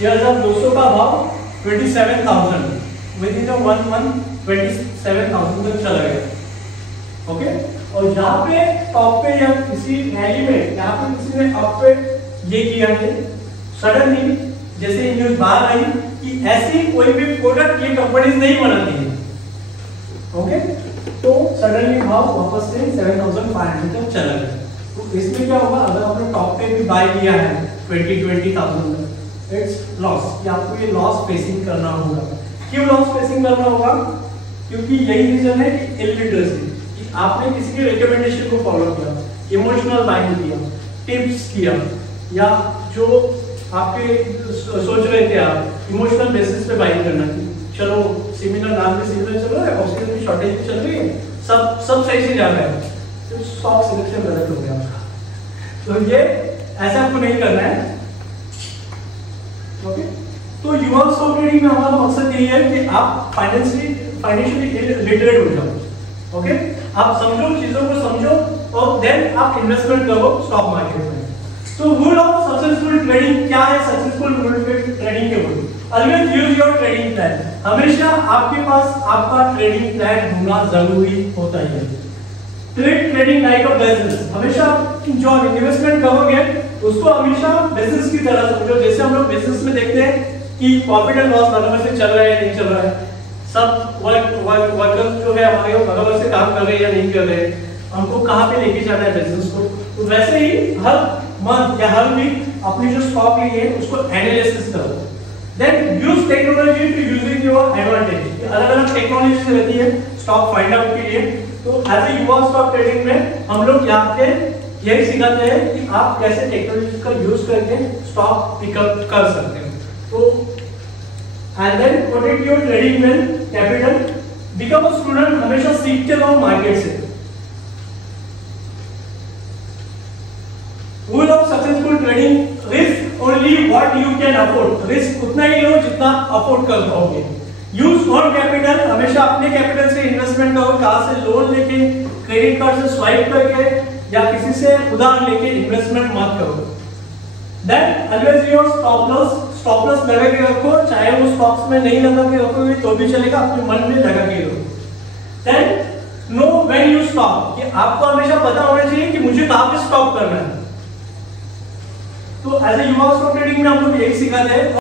6200 का भाव 27,000, विद इन 1 मंथ 27,000 तक चला गया। ओके, और यहाँ पे टॉप पे या किसी रैली में यहाँ पे किसी ने अप पे ये किया है, सडनली जैसे न्यूज बाहर आई कि ऐसी कोई भी प्रोडक्ट ये कंपनीज नहीं बनाती है, ओके, तो सडनली भाव वापस से 7,500 तक चला गया। तो इसमें क्या होगा, अगर आपने टॉप पे भी बाय किया है 20,000 तक, इट्स लॉस, कि आपको ये लॉस फेसिंग करना होगा। क्यों लॉस फेसिंग करना होगा? क्योंकि यही रीजन है कि इलिटरेसी, कि आपने किसी के रिकमेंडेशन को फॉलो किया, इमोशनल बाइंग किया, टिप्स किया, या जो आपके सोच रहे थे आप इमोशनल बेसिस पे बाइंग करना की, चलो सिमिलर नाम में सिमिलर चल रहा है, ऑक्सीजन की शॉर्टेज भी चल रही है, सब सही से जा रहा है, तो स्टॉक सिलेक्शन गलत हो गया आपका। तो ये ऐसा आपको नहीं करना है, ओके। तो युवा स्टॉक ट्रेडिंग में हमारा मकसद यही है कि आप फाइनेंशियली लिटरेट हो जाओ, ओके, आप समझो, चीजों को समझो और देन आप इन्वेस्टमेंट करो स्टॉक मार्केट में। तो रूल ऑफ सक्सेसफुल ट्रेडिंग क्या है? सक्सेसफुल ट्रेडिंग के rule, always use your trading plan. हमेशा आपके पास आपका ट्रेडिंग प्लान होना जरूरी होता है। Trade trading like a business, हमेशा जो इन्वेस्टमेंट करोगे उसको हमेशा बिजनेस की तरह समझो। जैसे हम लोग बिजनेस में देखते हैं कि प्रॉफिट एंड लॉस बराबर से चल रहा है नहीं चल रहा है, सब वर्कर्स जो है हमारे वो बराबर से काम कर रहे हैं या नहीं कर रहे हैं, हमको कहाँ पे लेके जाना है बिजनेस को। तो वैसे ही हर मंथ या हर वीक अपनी जो स्टॉक ली है उसको एनालिसिस करो। Then use technology to using your advantage. अलग अलग टेक्नोलॉजीज रहती है स्टॉक फाइंड आउट के लिए। तो एज ए युवा स्टॉक ट्रेडिंग में हम लोग यहाँ पे यही सिखाते हैं कि आप कैसे टेक्नोलॉजी का यूज करके स्टॉक पिकअप कर सकते हैं। तो and then protect your trading well capital, become a student, हमेशा सीखते रहो मार्केट से। Rule of successful trading, risk only what you can afford, risk उतना ही लो जितना अफोर्ड कर पाओगे। यूज ओन कैपिटल, हमेशा अपने कैपिटल से इन्वेस्टमेंट करो, कहां से लोन लेके, क्रेडिट कार्ड से स्वाइप करके या किसी से उधार लेके इन्वेस्टमेंट मत करो। Then always your stop loss, stop loss लगा के रखो, चाहे वो स्टॉक्स में नहीं लगा के रखोगे तो भी चलेगा, अपने मन में लगा के रखो। Then know when you stop, कि आपको हमेशा पता होना चाहिए कि मुझे कहां पे स्टॉप करना है। तो एज ए युवा स्टॉक ट्रेडिंग में हम लोग यही सिखाते हैं।